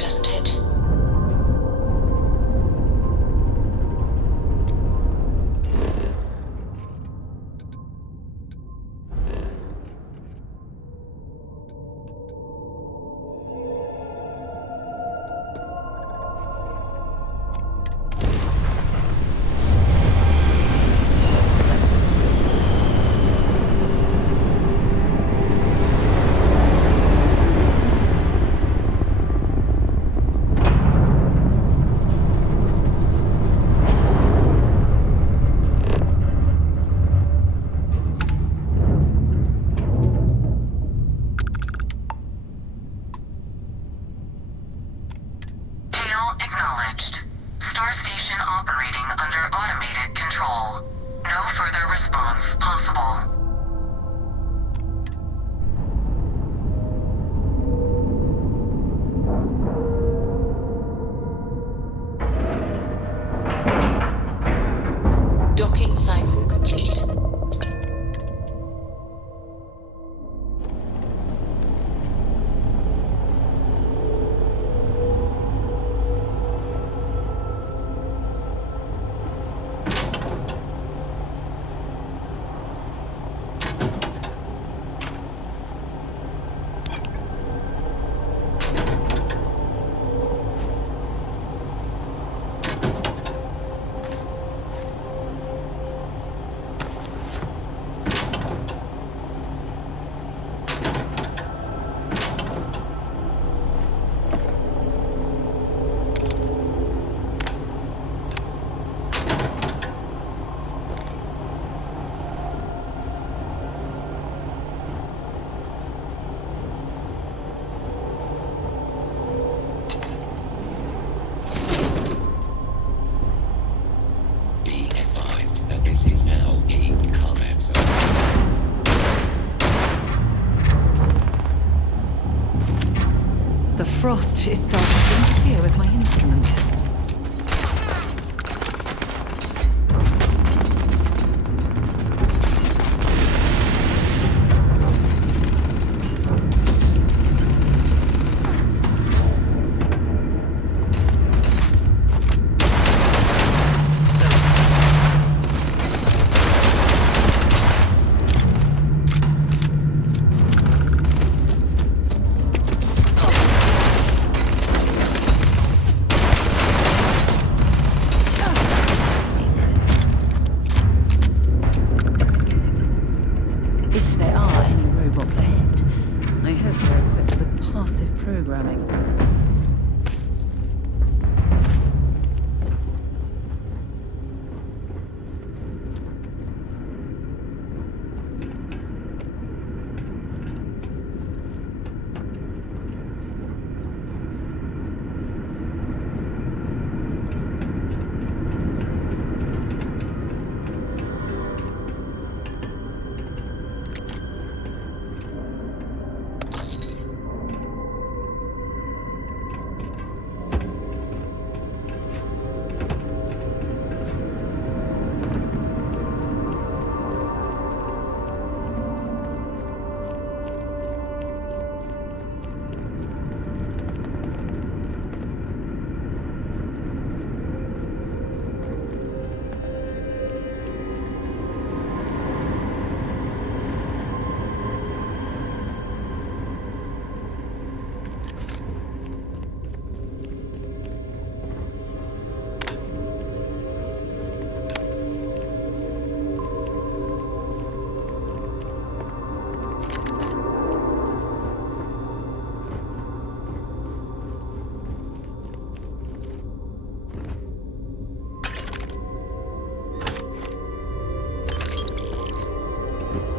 doesn't it? Acknowledged. Star station operating under automated control. No further response possible. Docking cycle complete. This is now a combat zone. The frost is starting to interfere with my instruments.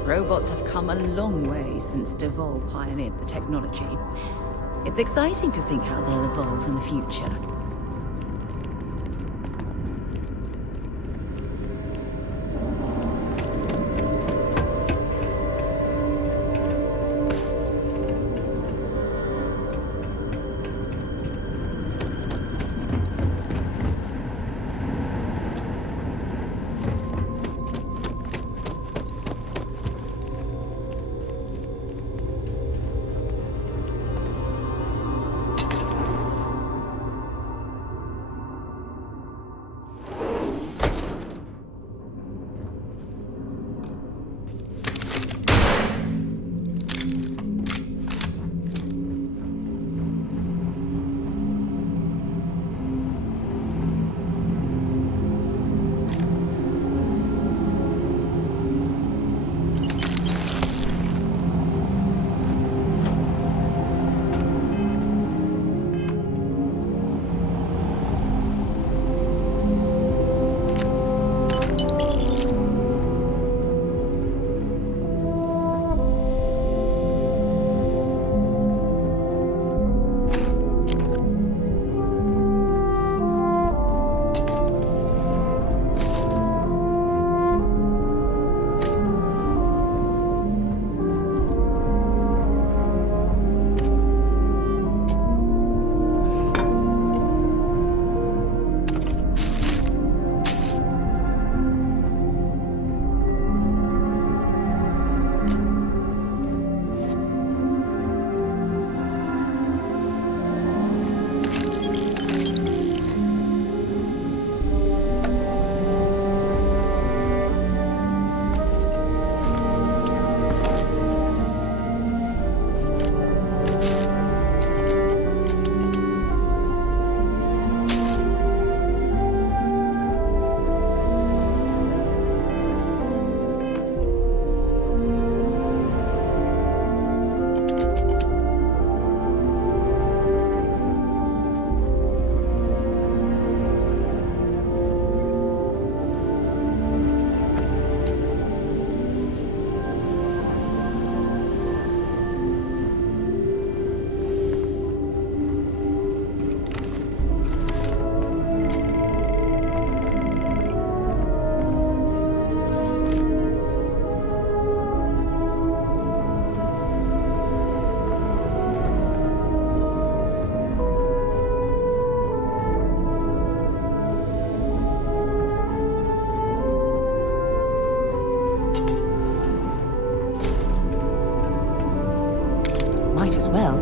Robots have come a long way since Devol pioneered the technology. It's exciting to think how they'll evolve in the future.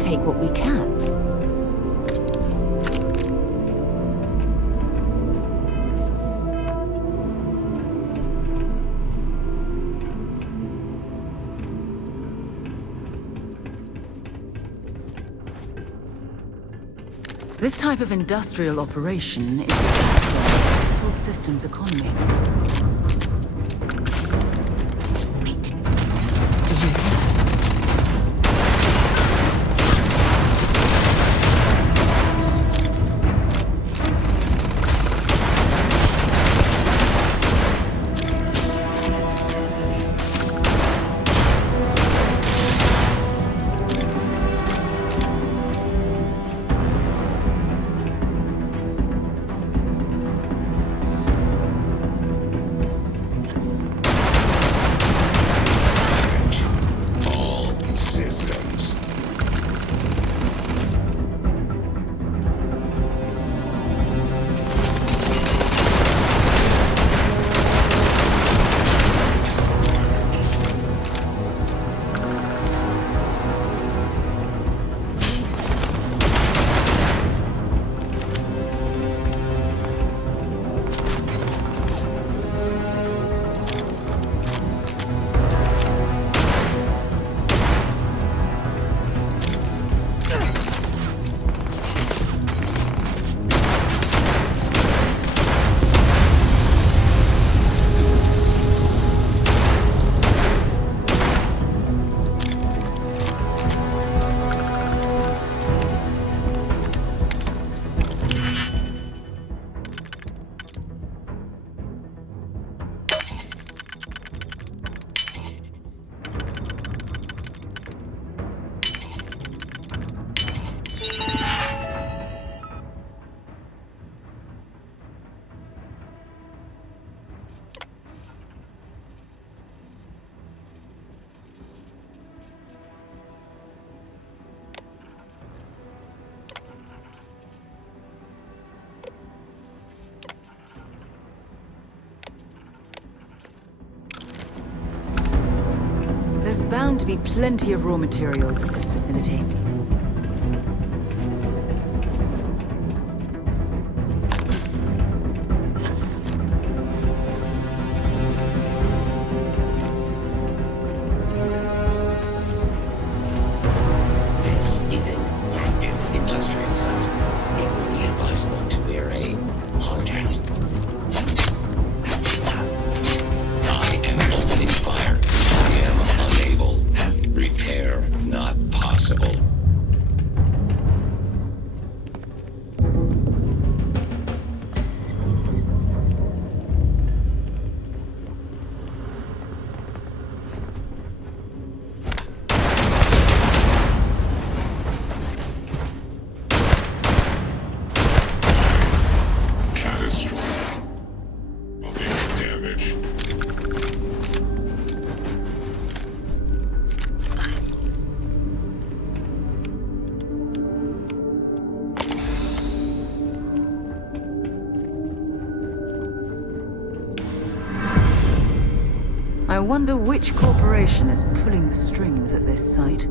take what we can. This type of industrial operation is the backbone of a settled systems economy. Wait. Did you hear that? There's bound to be plenty of raw materials at this facility. This is an active industrial site. It would be advisable to wear a hard hat. I am opening fire. I am unable. Repair not possible. I wonder which corporation is pulling the strings at this site.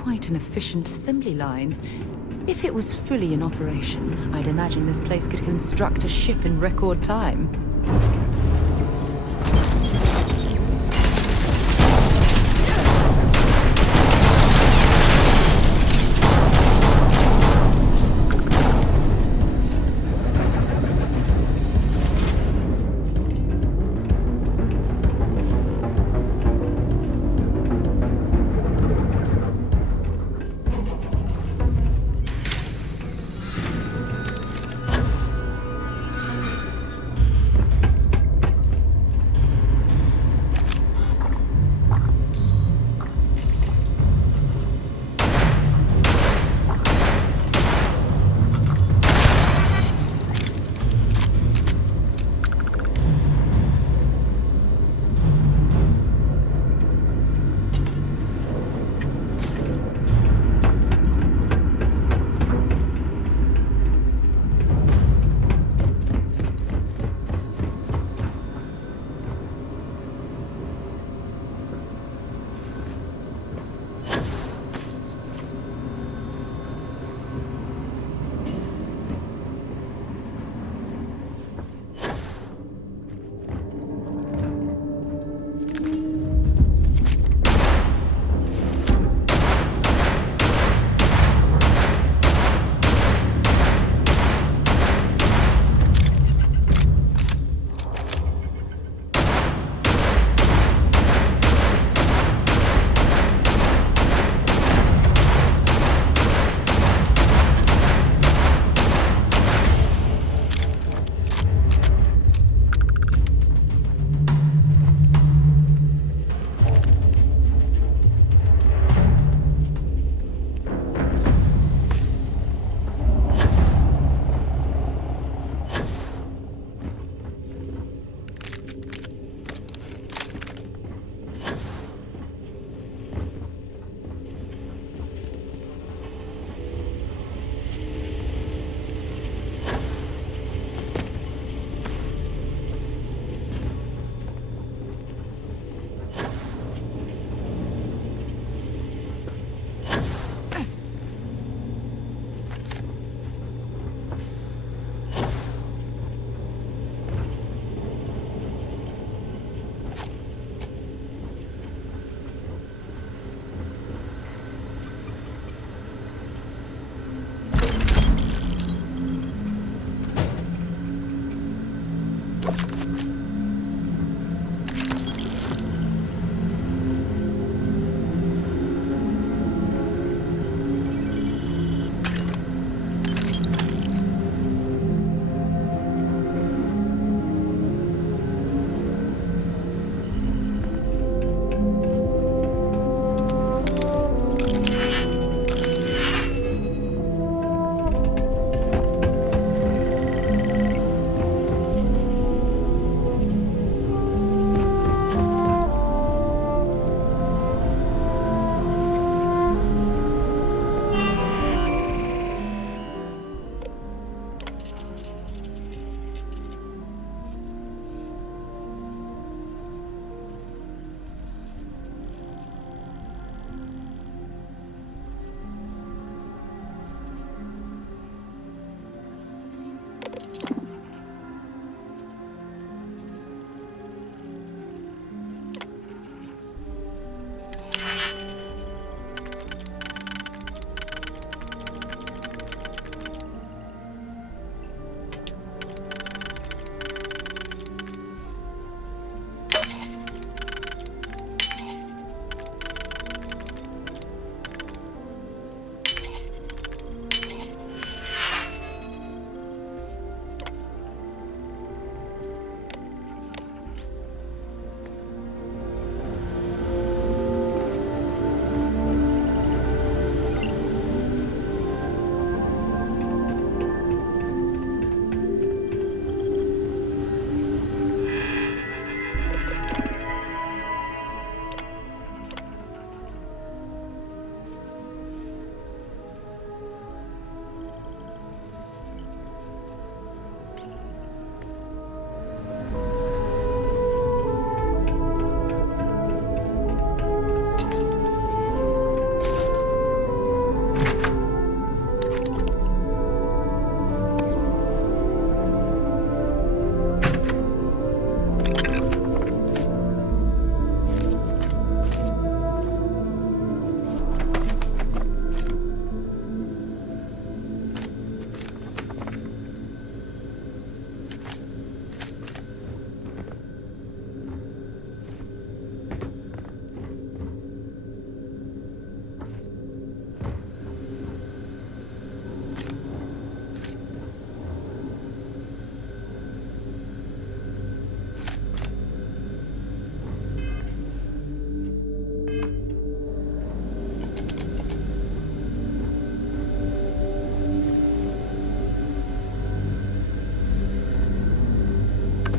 quite an efficient assembly line. If it was fully in operation, I'd imagine this place could construct a ship in record time.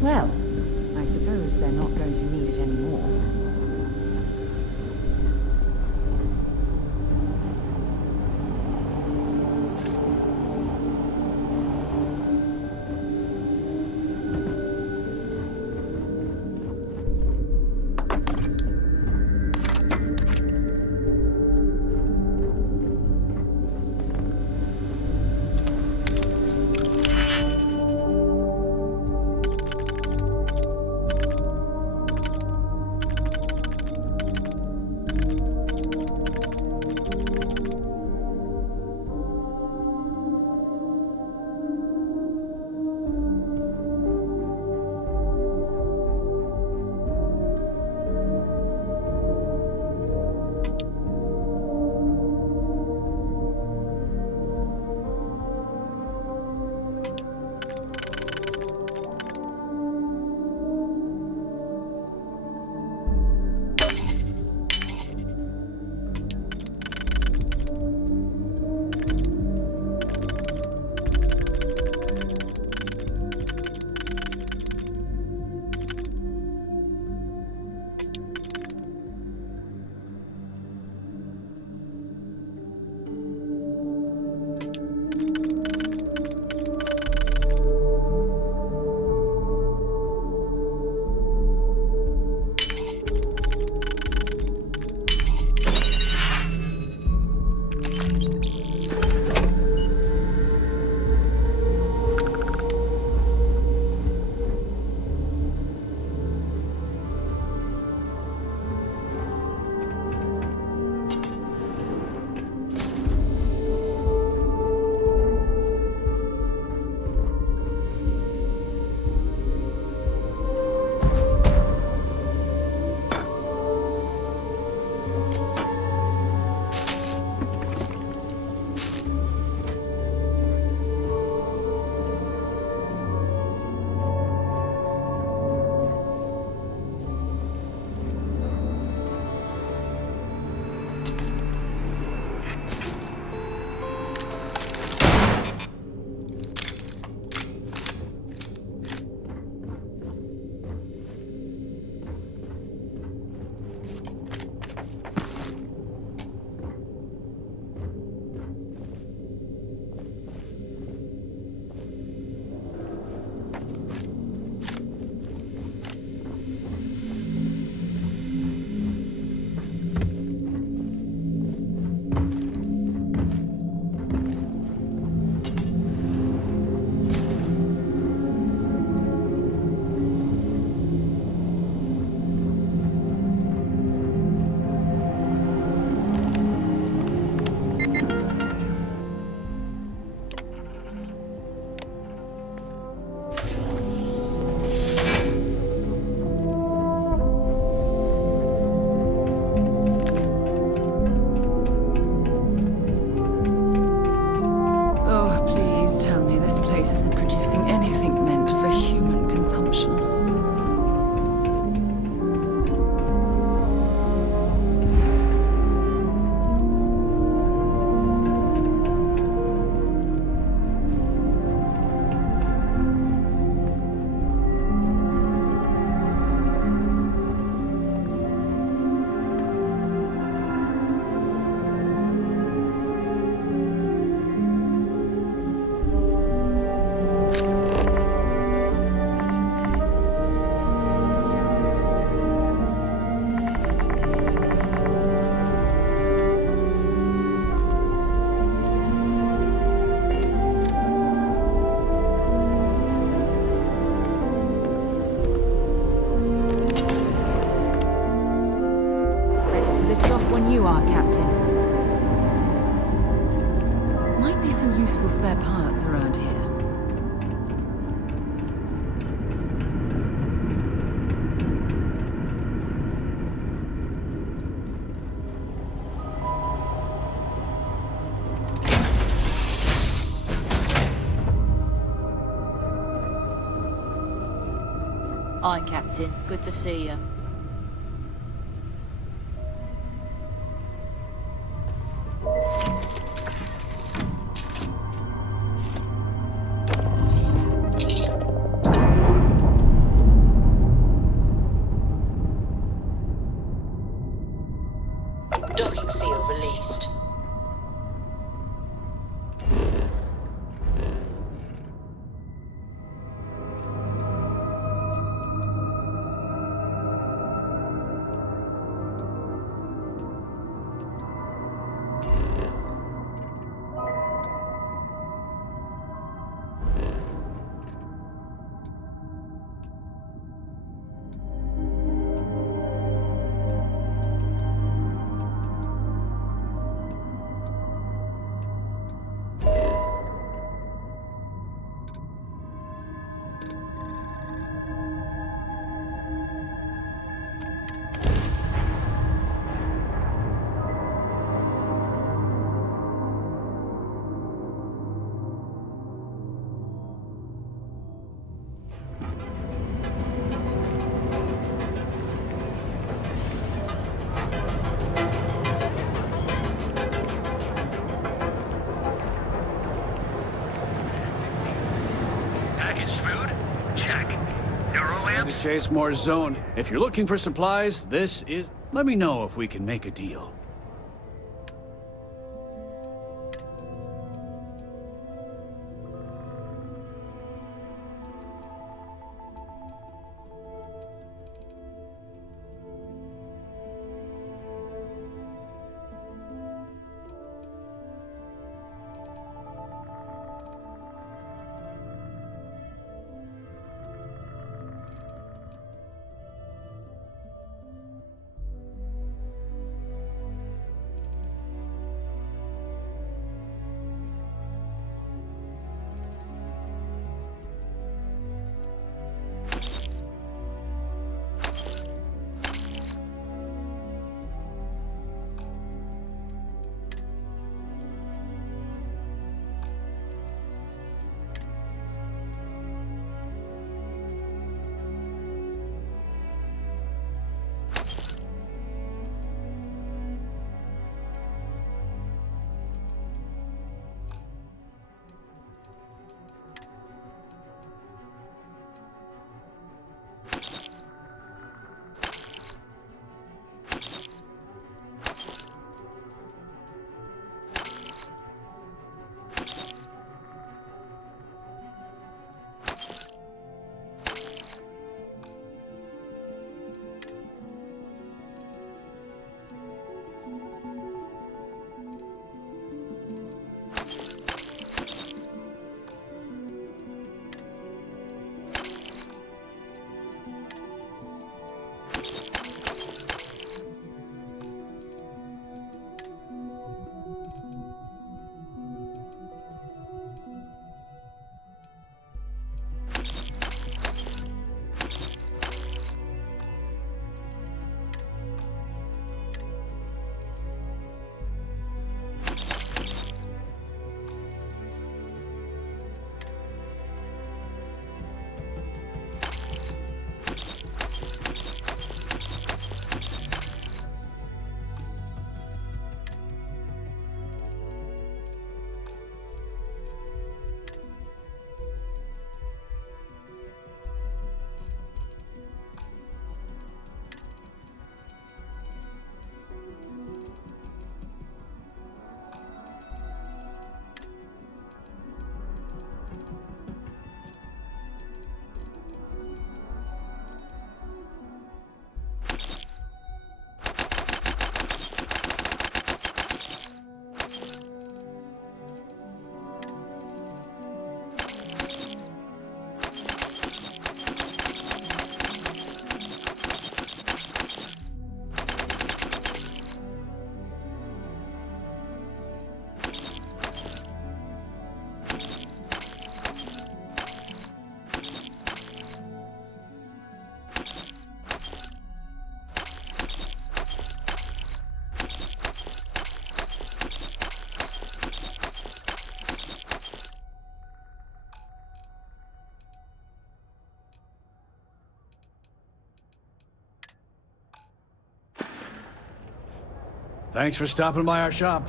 Well, I suppose they're not going to need it anymore. you are, Captain. Might be some useful spare parts around here. Hi, Captain. Good to see you. Docking seal released. Packaged food? Check. Neuroamps? Chase more zone. If you're looking for supplies, this is... Let me know if we can make a deal. Thanks for stopping by our shop.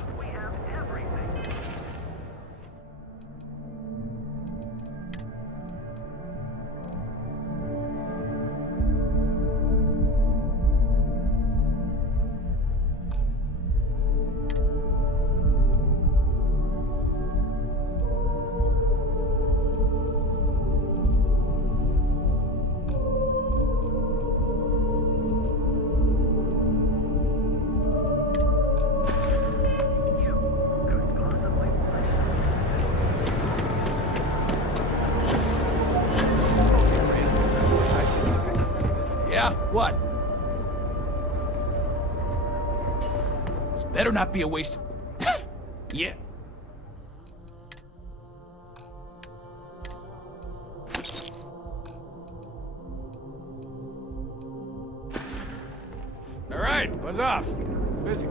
Yeah? What? This better not be a waste. Yeah. All right, buzz off. Busy.